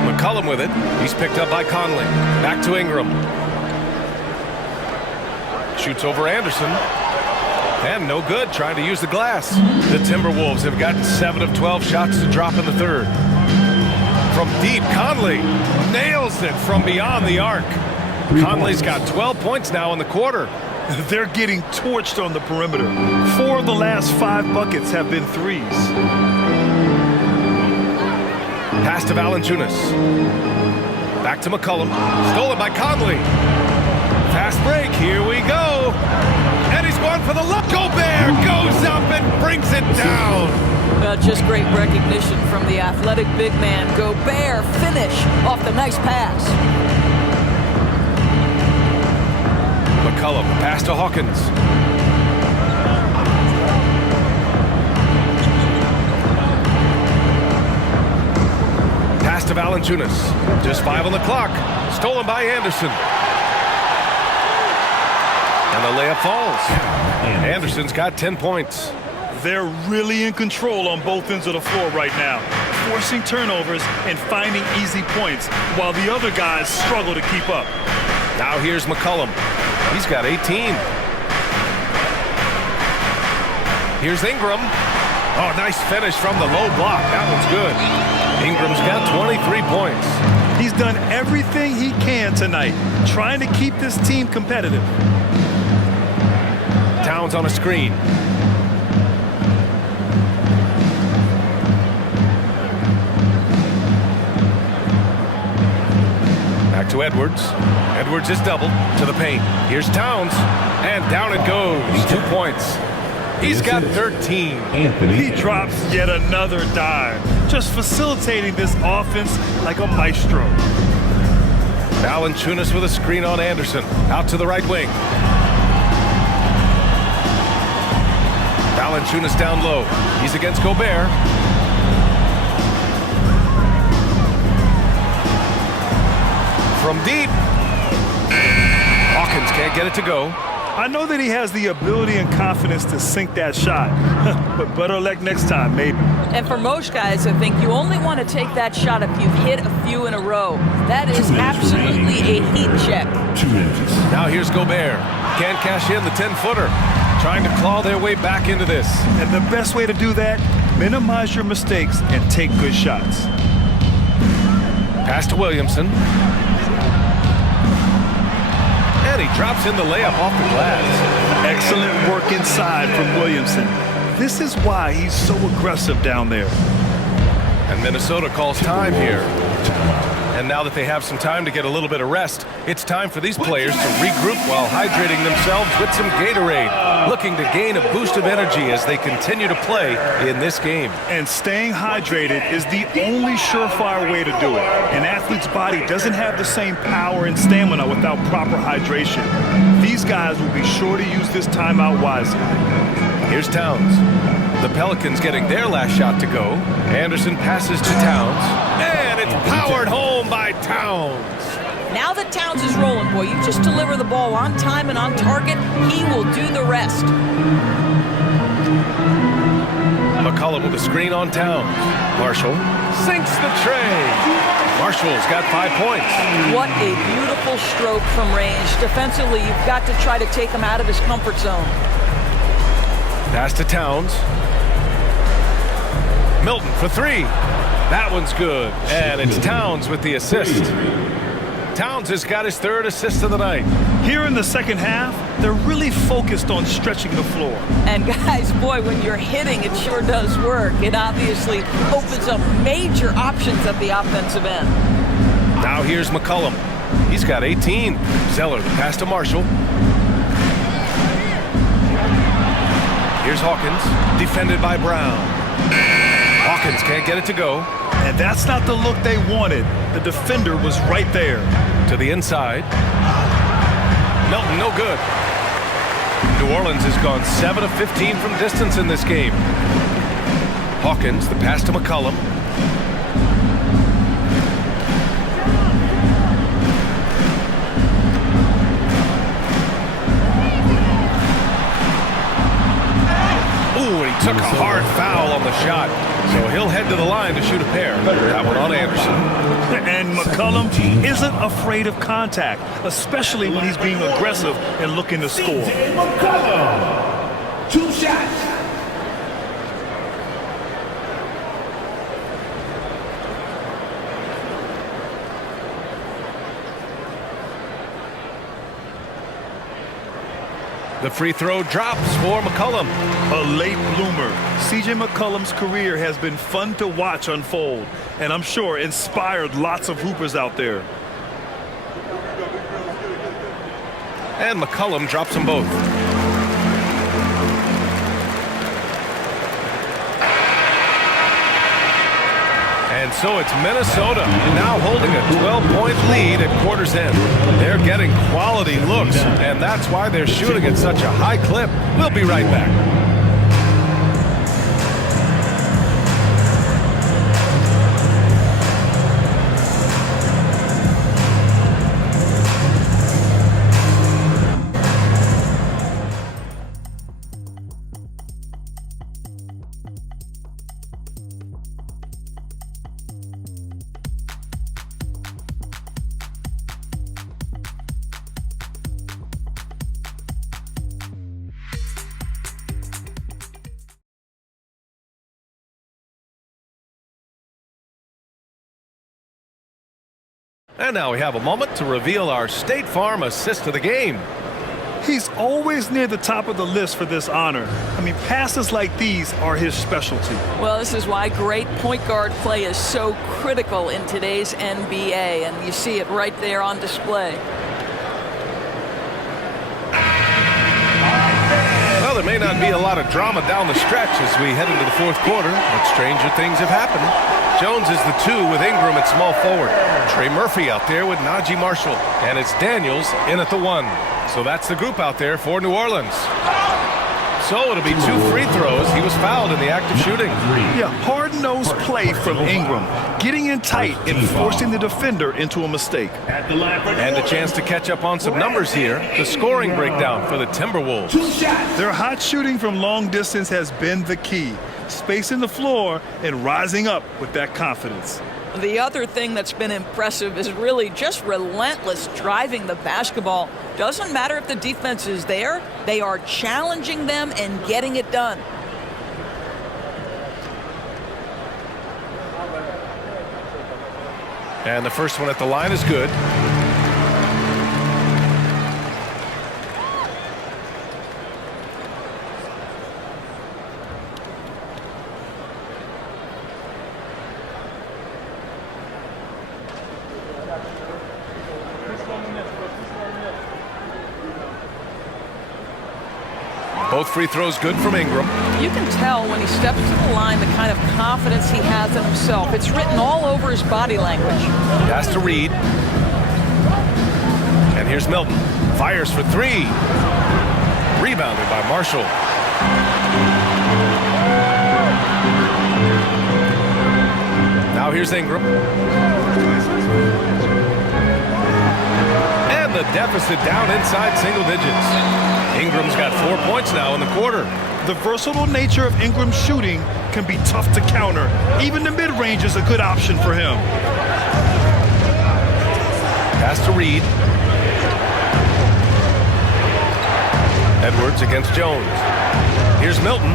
McCollum with it. He's picked up by Conley. Back to Ingram. Shoots over Anderson. And no good, trying to use the glass. The Timberwolves have gotten 7 of 12 shots to drop in the third. From deep, Conley nails it from beyond the arc. Conley's got 12 points now in the quarter. They're getting torched on the perimeter. 4 of the last 5 buckets have been threes. Pass to Valanciunas. Back to McCollum. Stolen by Conley. Fast break, here we go. And he's going for the look. Gobert goes up and brings it down. Just great recognition from the athletic big man. Gobert finish off the nice pass. McCollum, pass to Hawkins. Pass to Valanciunas. Just 5 on the clock. Stolen by Anderson. And the layup falls. Anderson's got 10 points. They're really in control on both ends of the floor right now, forcing turnovers and finding easy points while the other guys struggle to keep up. Now here's McCollum. He's got 18. Here's Ingram. Oh, nice finish from the low block. That one's good. Ingram's got 23 points. He's done everything he can tonight, trying to keep this team competitive. Towns on a screen. Back to Edwards. Edwards is doubled to the paint. Here's Towns. And down it goes. 2 points. He's got 13. He drops yet another dime, just facilitating this offense like a maestro. Valanciunas with a screen on Anderson. Out to the right wing. Valanciunas down low. He's against Gobert. From deep. Hawkins can't get it to go. I know that he has the ability and confidence to sink that shot, but better luck next time, maybe. And for most guys, I think you only want to take that shot if you've hit a few in a row. That is absolutely a heat check. 2 minutes. Now here's Gobert. Can't cash in the 10-footer. Trying to claw their way back into this. And the best way to do that, minimize your mistakes and take good shots. Pass to Williamson. And he drops in the layup off the glass. Excellent work inside from Williamson. This is why he's so aggressive down there. And Minnesota calls time here. And now that they have some time to get a little bit of rest, it's time for these players to regroup while hydrating themselves with some Gatorade, looking to gain a boost of energy as they continue to play in this game. And staying hydrated is the only surefire way to do it. An athlete's body doesn't have the same power and stamina without proper hydration. These guys will be sure to use this timeout wisely. Here's Towns. The Pelicans getting their last shot to go. Anderson passes to Towns. And it's powered home by Towns. Now that Towns is rolling, boy, you just deliver the ball on time and on target, he will do the rest. McCollum with a screen on Towns. Marshall sinks the tray. Marshall's got 5 points. What a beautiful stroke from range. Defensively, you've got to try to take him out of his comfort zone. Pass to Towns. Milton for 3. That one's good. And it's Towns with the assist. Towns has got his 3rd assist of the night. Here in the second half, they're really focused on stretching the floor. And guys, boy, when you're hitting, it sure does work. It obviously opens up major options at the offensive end. Now here's McCollum. He's got 18. Zeller, the pass to Marshall. Here's Hawkins, defended by Brown. Hawkins can't get it to go. And that's not the look they wanted. The defender was right there. To the inside. Milton, no good. New Orleans has gone 7 of 15 from distance in this game. Hawkins, the pass to McCollum. Ooh, and he took a hard foul on the shot. So he'll head to the line to shoot a pair. That one on Anderson. And McCollum isn't afraid of contact, especially when he's being aggressive and looking to score. McCollum, 2 shots. The free throw drops for McCollum. A late bloomer. C.J. McCollum's career has been fun to watch unfold, and I'm sure inspired lots of hoopers out there. And McCollum drops them both. And so it's Minnesota now holding a 12-point lead at quarter's end. They're getting quality looks, and that's why they're shooting at such a high clip. We'll be right back. And now we have a moment to reveal our State Farm assist of the game. He's always near the top of the list for this honor. I mean, passes like these are his specialty. Well, this is why great point guard play is so critical in today's NBA, and you see it right there on display. Well, there may not be a lot of drama down the stretch as we head into the 4th quarter, but stranger things have happened. Jones is the 2 with Ingram at small forward. Trey Murphy out there with Najee Marshall. And it's Daniels in at the 1. So that's the group out there for New Orleans. So it'll be 2 free throws. He was fouled in the act of shooting. Yeah, hard-nosed play from Ingram, getting in tight and forcing the defender into a mistake. And a chance to catch up on some numbers here. The scoring breakdown for the Timberwolves. Their hot shooting from long distance has been the key. Spacing the floor and rising up with that confidence. The other thing that's been impressive is really just relentless driving the basketball. Doesn't matter if the defense is there, they are challenging them and getting it done. And the first one at the line is good. Both free throws good from Ingram. You can tell when he steps to the line the kind of confidence he has in himself. It's written all over his body language. Pass to Reed. And here's Milton. Fires for 3. Rebounded by Marshall. Now here's Ingram. And the deficit down inside single digits. Ingram's got 4 points now in the quarter. The versatile nature of Ingram's shooting can be tough to counter. Even the mid-range is a good option for him. Pass to Reed. Edwards against Jones. Here's Milton.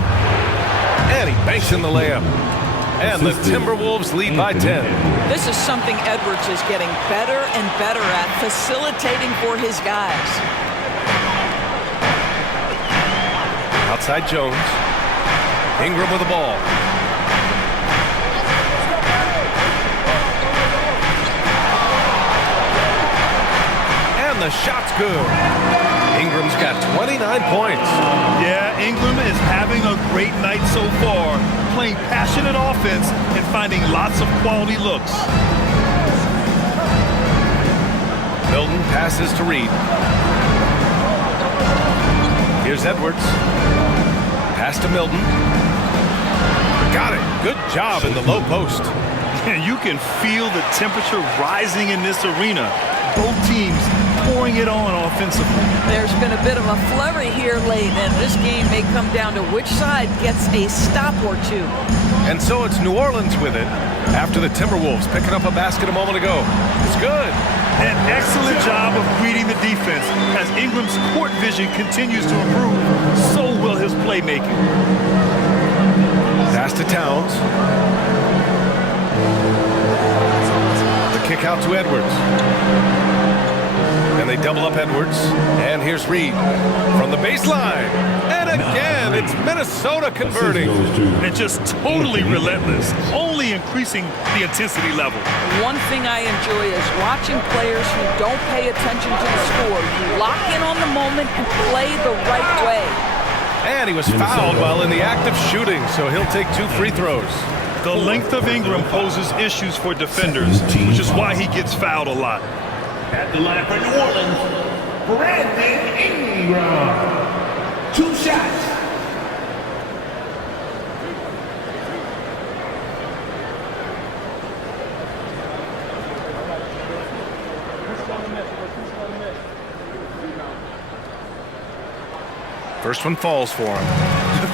And he banks in the layup. And the Timberwolves lead by 10. This is something Edwards is getting better and better at, facilitating for his guys. Outside Jones. Ingram with the ball. And the shot's good. Ingram's got 29 points. Yeah, Ingram is having a great night so far, playing passionate offense and finding lots of quality looks. Milton passes to Reed. Here's Edwards. Pass to Milton. Got it. Good job in the low post. And you can feel the temperature rising in this arena. Both teams pouring it on offensively. There's been a bit of a flurry here late, and this game may come down to which side gets a stop or two. And so it's New Orleans with it after the Timberwolves picking up a basket a moment ago. It's good. An excellent job of reading the defense. As Ingram's court vision continues to improve, so will his playmaking. Pass to Towns. The kick out to Edwards. And they double up Edwards. And here's Reed from the baseline. And again, it's Minnesota converting. And just totally relentless, only increasing the intensity level. One thing I enjoy is watching players who don't pay attention to the score. You lock in on the moment and play the right way. And he was fouled while in the act of shooting, so he'll take 2 free throws. The length of Ingram poses issues for defenders, which is why he gets fouled a lot. At the line for New Orleans, Brandon Ingram. 2 shots. First one falls for him.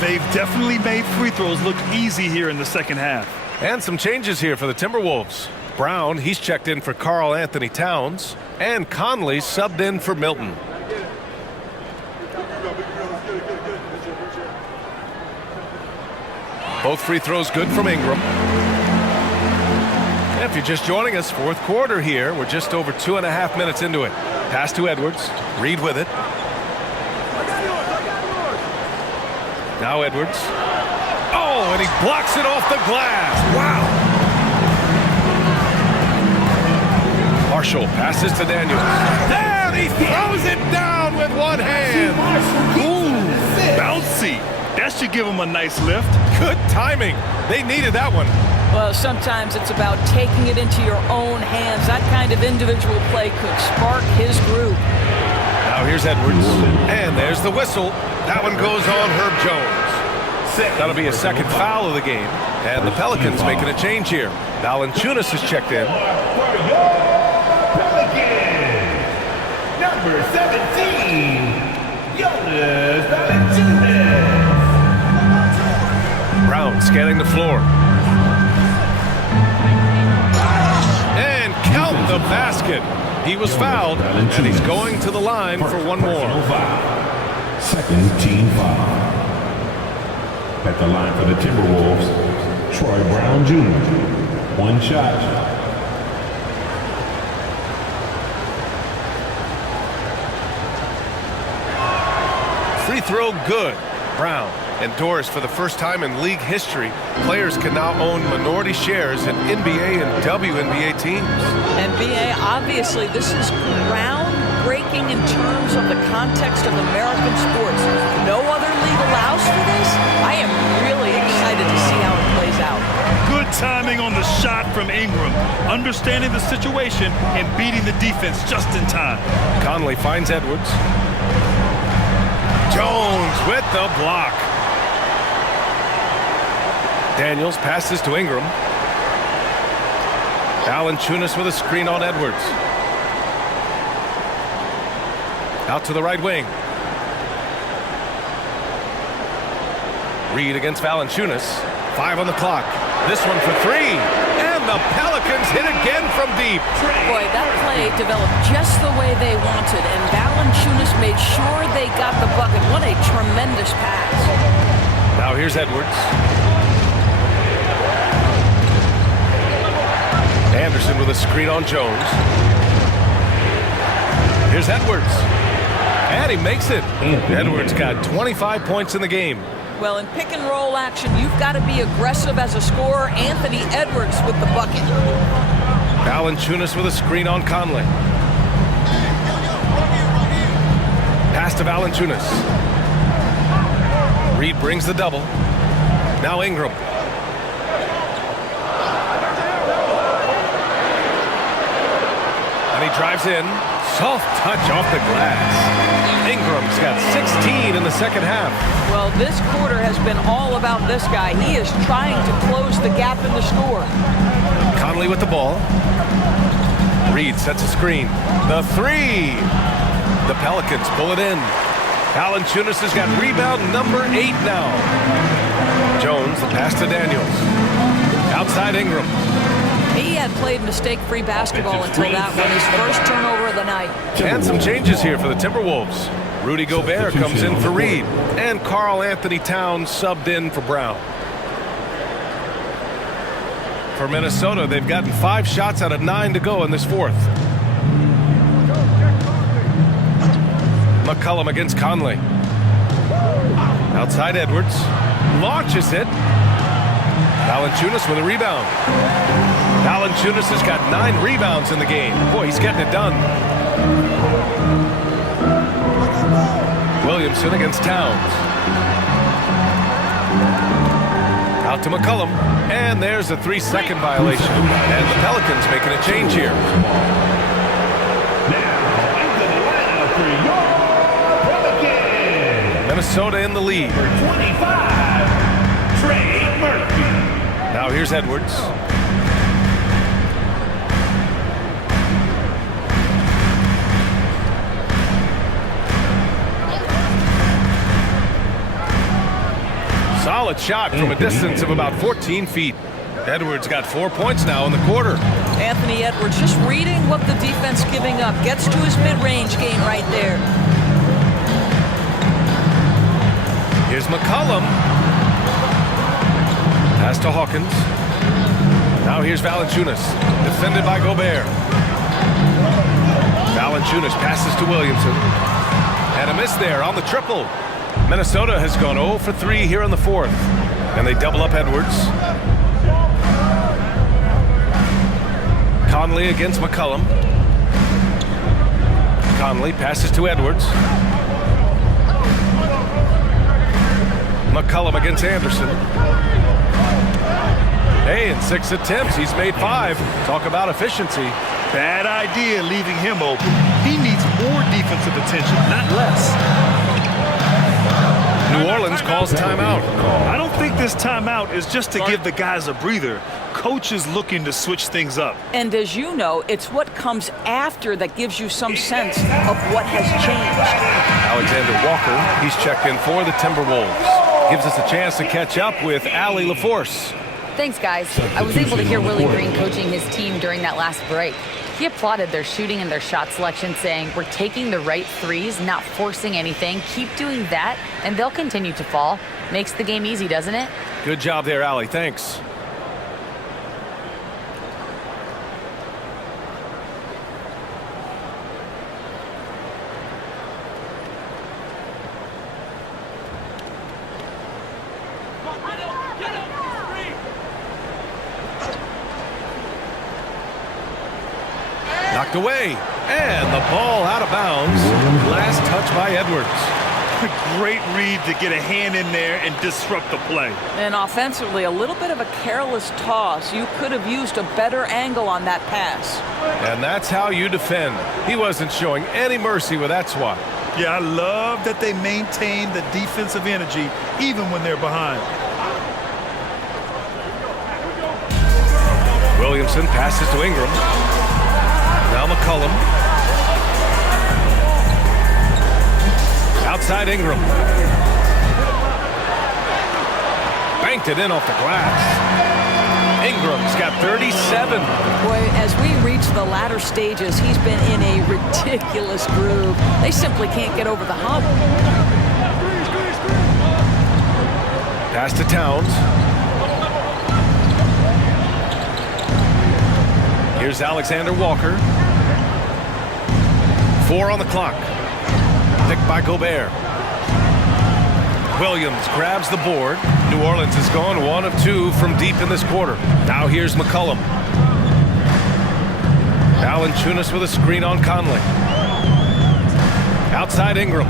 They've definitely made free throws look easy here in the second half. And some changes here for the Timberwolves. Brown, he's checked in for Karl Anthony Towns. And Conley subbed in for Milton. Both free throws good from Ingram. If you're just joining us, fourth quarter here. We're just over 2.5 minutes into it. Pass to Edwards. Reed with it. Now Edwards. Oh, and he blocks it off the glass. Wow. Marshall passes to Daniels. There, he throws it down with one hand. Ooh, bouncy. That should give him a nice lift. Good timing. They needed that one. Well, sometimes it's about taking it into your own hands. That kind of individual play could spark his groove. Now Now here's Edwards. And there's the whistle. That one goes on Herb Jones. That'll be a second foul of the game. And the Pelicans making a change here. Valanciunas is checked in. Pelicans, number 17, Jonas Valanciunas. Brown scanning the floor. And count the basket. He was fouled, and he's going to the line for one more. Second team foul. At the line for the Timberwolves, Troy Brown Jr. One shot. Free throw good. Brown endorsed for the first time in league history. Players can now own minority shares in NBA and WNBA teams. NBA, obviously, this is groundbreaking in terms of the context of American sports. No other league allows for this. I am really excited to see how it plays out. Good timing on the shot from Ingram, understanding the situation and beating the defense just in time. Conley finds Edwards. Jones with the block. Daniels passes to Ingram. Valanciunas with a screen on Edwards. Out to the right wing. Reed against Valanciunas. 5 on the clock. This one for 3. And the Pelicans hit again from deep. Boy, that play developed just the way they wanted, and Valanciunas made sure they got the bucket. What a tremendous pass. Now here's Edwards. Anderson with a screen on Jones. Here's Edwards. And he makes it. Edwards got 25 points in the game. Well, in pick and roll action, you've got to be aggressive as a scorer. Anthony Edwards with the bucket. Valanciunas with a screen on Conley. Pass to Valanciunas. Reed brings the double. Now Ingram. And he drives in. Soft touch off the glass. Ingram's got 16 in the second half. Well, this quarter has been all about this guy. He is trying to close the gap in the score. Conley with the ball. Reed sets a screen. The 3. The Pelicans pull it in. Valanciunas has got rebound number 8 now. Jones, the pass to Daniels. Outside Ingram. He had played mistake-free basketball until that one, his first turnover of the night. And some changes here for the Timberwolves. Rudy Gobert comes in for Reed, and Karl Anthony Towns subbed in for Brown. For Minnesota, they've gotten 5 shots out of 9 to go in this fourth. McCollum against Conley. Outside Edwards. Launches it. Valanciunas with a rebound. Valanciunas has got 9 rebounds in the game. Boy, he's getting it done. Williamson against Towns. Out to McCollum. And there's a 3-second violation. And the Pelicans making a change here. Now, into the lineup for your Pelicans. Minnesota in the lead. Number 25, Trey Murphy. Now here's Edwards. Solid shot from a distance of about 14 feet. Edwards got 4 points now in the quarter. Anthony Edwards just reading what the defense giving up. Gets to his mid-range game right there. Here's McCollum. Pass to Hawkins. Now here's Valanciunas. Defended by Gobert. Valanciunas passes to Williamson. And a miss there on the triple. Minnesota has gone 0 for 3 here in the fourth. And they double up Edwards. Conley against McCollum. Conley passes to Edwards. McCollum against Anderson. Hey, in 6 attempts, he's made 5. Talk about efficiency. Bad idea leaving him open. He needs more defensive attention, not less. New Orleans calls timeout. I don't think this timeout is just to give the guys a breather. Coach is looking to switch things up. And as you know, it's what comes after that gives you some sense of what has changed. Alexander Walker, he's checked in for the Timberwolves. Gives us a chance to catch up with Allie LaForce. Thanks, guys. I was able to hear Willie Green coaching his team during that last break. He applauded their shooting and their shot selection, saying, "We're taking the right threes, not forcing anything. Keep doing that, and they'll continue to fall." Makes the game easy, doesn't it? Good job there, Allie. Thanks. Knocked away, and the ball out of bounds. Last touch by Edwards. Great read to get a hand in there and disrupt the play. And offensively, a little bit of a careless toss. You could have used a better angle on that pass. And that's how you defend. He wasn't showing any mercy with that swat. Yeah, I love that they maintain the defensive energy even when they're behind. Williamson passes to Ingram. Now McCollum. Outside Ingram. Banked it in off the glass. Ingram's got 37. Boy, as we reach the latter stages, he's been in a ridiculous groove. They simply can't get over the hump. Pass to Towns. Here's Alexander Walker. 4 on the clock. Picked by Gobert. Williams grabs the board. New Orleans has gone 1 of 2 from deep in this quarter. Now here's McCollum. Valanciunas with a screen on Conley. Outside Ingram.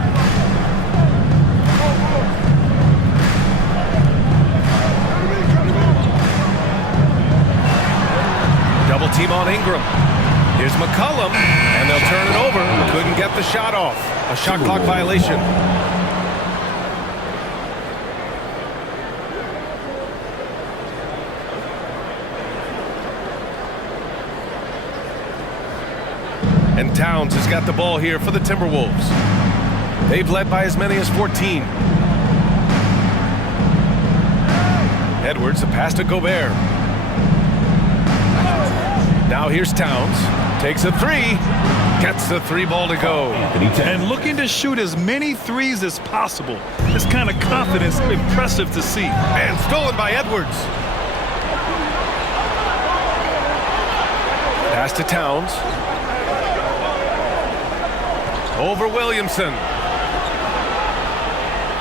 Double team on Ingram. Here's McCollum, and they'll turn it over. Couldn't get the shot off. A shot clock violation. And Towns has got the ball here for the Timberwolves. They've led by as many as 14. Edwards, a pass to Gobert. Now here's Towns. Takes a 3. Gets the 3 ball to go. And looking to shoot as many threes as possible. This kind of confidence, impressive to see. And stolen by Edwards. Pass to Towns. Over Williamson.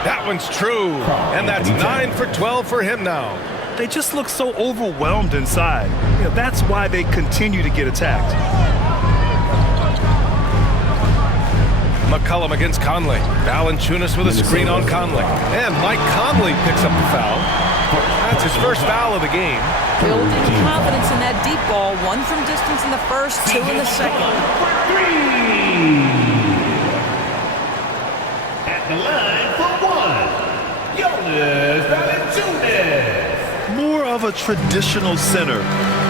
That one's true. And that's 9 for 12 for him now. They just look so overwhelmed inside. You know, that's why they continue to get attacked. McCollum against Conley. Valanciunas with a screen on Conley. And Mike Conley picks up the foul. That's his first foul of the game. Building confidence in that deep ball. 1 from distance in the first, 2 in the second. At the line for 1, Jonas Valanciunas. More of a traditional center.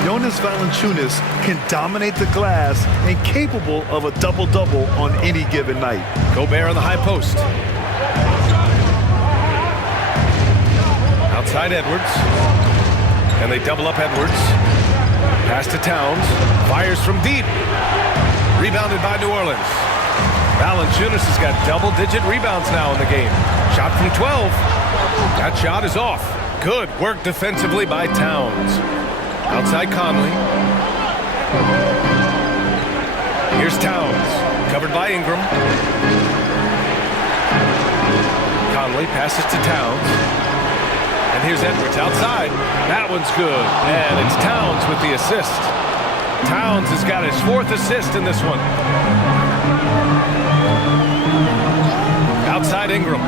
Jonas Valanciunas can dominate the glass and capable of a double-double on any given night. Gobert on the high post. Outside Edwards. And they double up Edwards. Pass to Towns. Fires from deep. Rebounded by New Orleans. Valanciunas has got double-digit rebounds now in the game. Shot from 12. That shot is off. Good work defensively by Towns. Outside Conley. Here's Towns. Covered by Ingram. Conley passes to Towns. And here's Edwards outside. That one's good. And it's Towns with the assist. Towns has got his 4th assist in this one. Outside Ingram.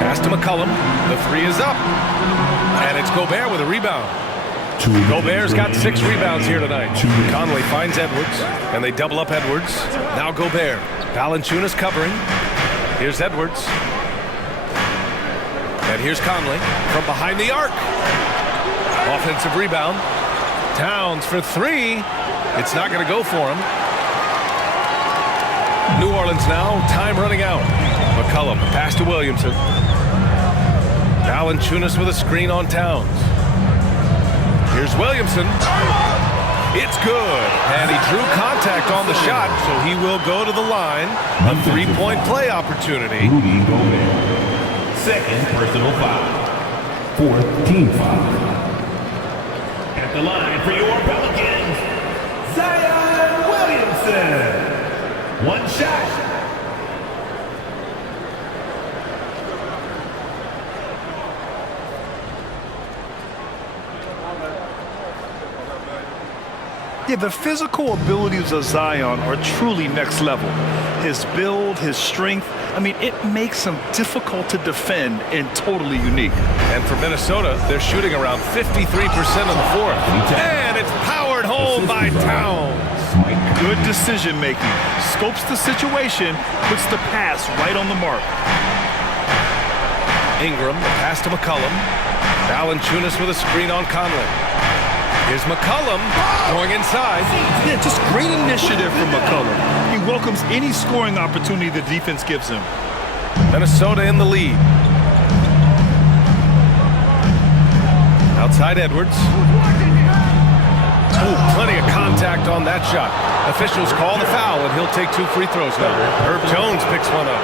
Pass to McCollum. The 3 is up. And it's Gobert with a rebound. Gobert's got 6 rebounds here tonight. Conley finds Edwards, and they double up Edwards. Now Gobert. Valanciunas covering. Here's Edwards. And here's Conley from behind the arc. Offensive rebound. Towns for 3. It's not going to go for him. New Orleans now, time running out. McCollum, pass to Williamson. Valanciunas with a screen on Towns. Here's Williamson. It's good. And he drew contact on the shot, so he will go to the line. A 3-point play opportunity. Rudy Gobert. Second personal foul. Fourth team foul. At the line for your Pelicans, Zion Williamson. 1 shot. Yeah, the physical abilities of Zion are truly next level. His build, his strength, I mean, it makes him difficult to defend and totally unique. And for Minnesota, they're shooting around 53% in the fourth. And it's powered home by Towns. Good decision making. Scopes the situation, puts the pass right on the mark. Ingram, the pass to McCollum. Valanciunas with a screen on Conley. Here's McCollum going inside. Yeah, just great initiative from McCollum. He welcomes any scoring opportunity the defense gives him. Minnesota in the lead. Outside Edwards. Ooh, plenty of contact on that shot. Officials call the foul, and he'll take 2 free throws now. Herb Jones picks one up.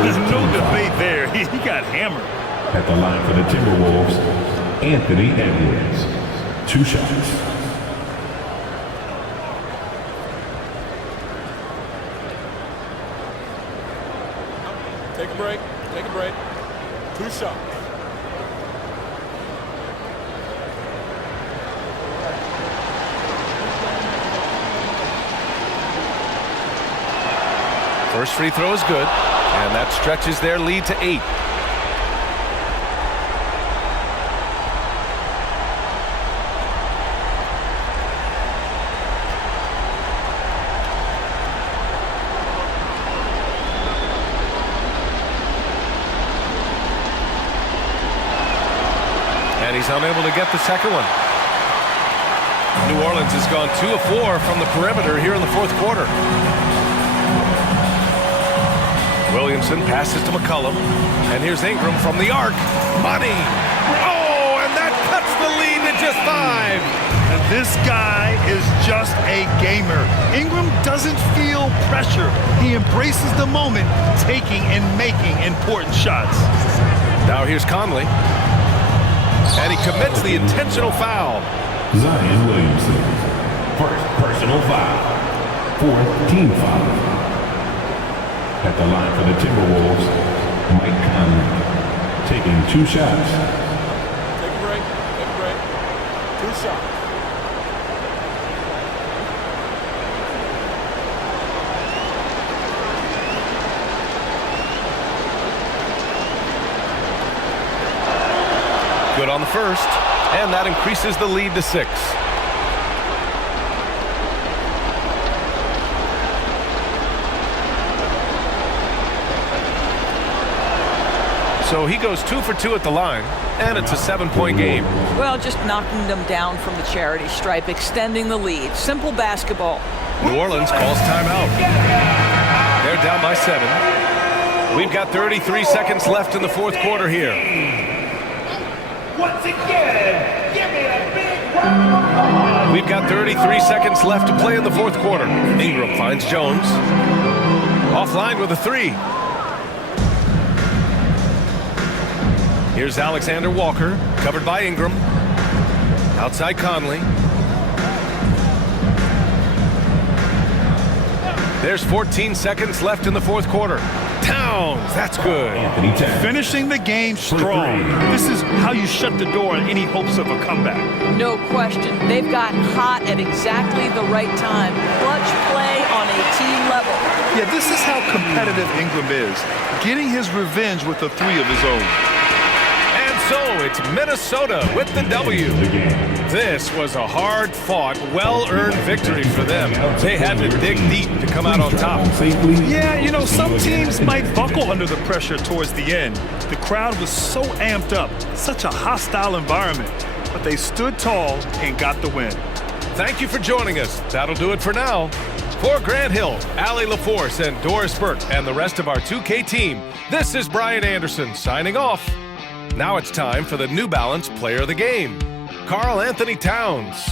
There's no debate there. He got hammered. At the line for the Timberwolves, Anthony Edwards. 2 shots. Take a break. Take a break. 2 shots. First free throw is good, and that stretches their lead to 8. And he's unable to get the second one. New Orleans has gone 2 of 4 from the perimeter here in the fourth quarter. Williamson passes to McCollum. And here's Ingram from the arc. Money! Oh, and that cuts the lead to just 5. And this guy is just a gamer. Ingram doesn't feel pressure. He embraces the moment, taking and making important shots. Now here's Conley. And he commits the intentional foul. Zion Williamson. First personal foul. Fourth team foul. At the line for the Timberwolves, Mike Conley. Taking 2 shots. Take a break. Take a break. 2 shots. Good on the first, and that increases the lead to 6. So he goes 2 for 2 at the line, and it's a 7-point game. Well, just knocking them down from the charity stripe, extending the lead. Simple basketball. New Orleans calls timeout. They're down by 7. We've got 33 seconds left in the fourth quarter here. Once again, give me a big round of applause. We've got 33 seconds left to play in the fourth quarter. Ingram finds Jones. Offline with a 3. Here's Alexander Walker, covered by Ingram. Outside Conley. There's 14 seconds left in the fourth quarter. Towns, that's good. Finishing the game strong. This is how you shut the door on any hopes of a comeback. No question. They've got hot at exactly the right time. Clutch play on a team level. Yeah, this is how competitive Ingram is. Getting his revenge with a 3 of his own. So it's Minnesota with the W. This was a hard-fought, well-earned victory for them. They had to dig deep to come out on top. Yeah, you know, some teams might buckle under the pressure towards the end. The crowd was so amped up, such a hostile environment, but they stood tall and got the win. Thank you for joining us. That'll do it for now. For Grant Hill, Allie LaForce, and Doris Burke, and the rest of our 2K team, this is Brian Anderson signing off. Now it's time for the New Balance Player of the Game, Karl Anthony Towns.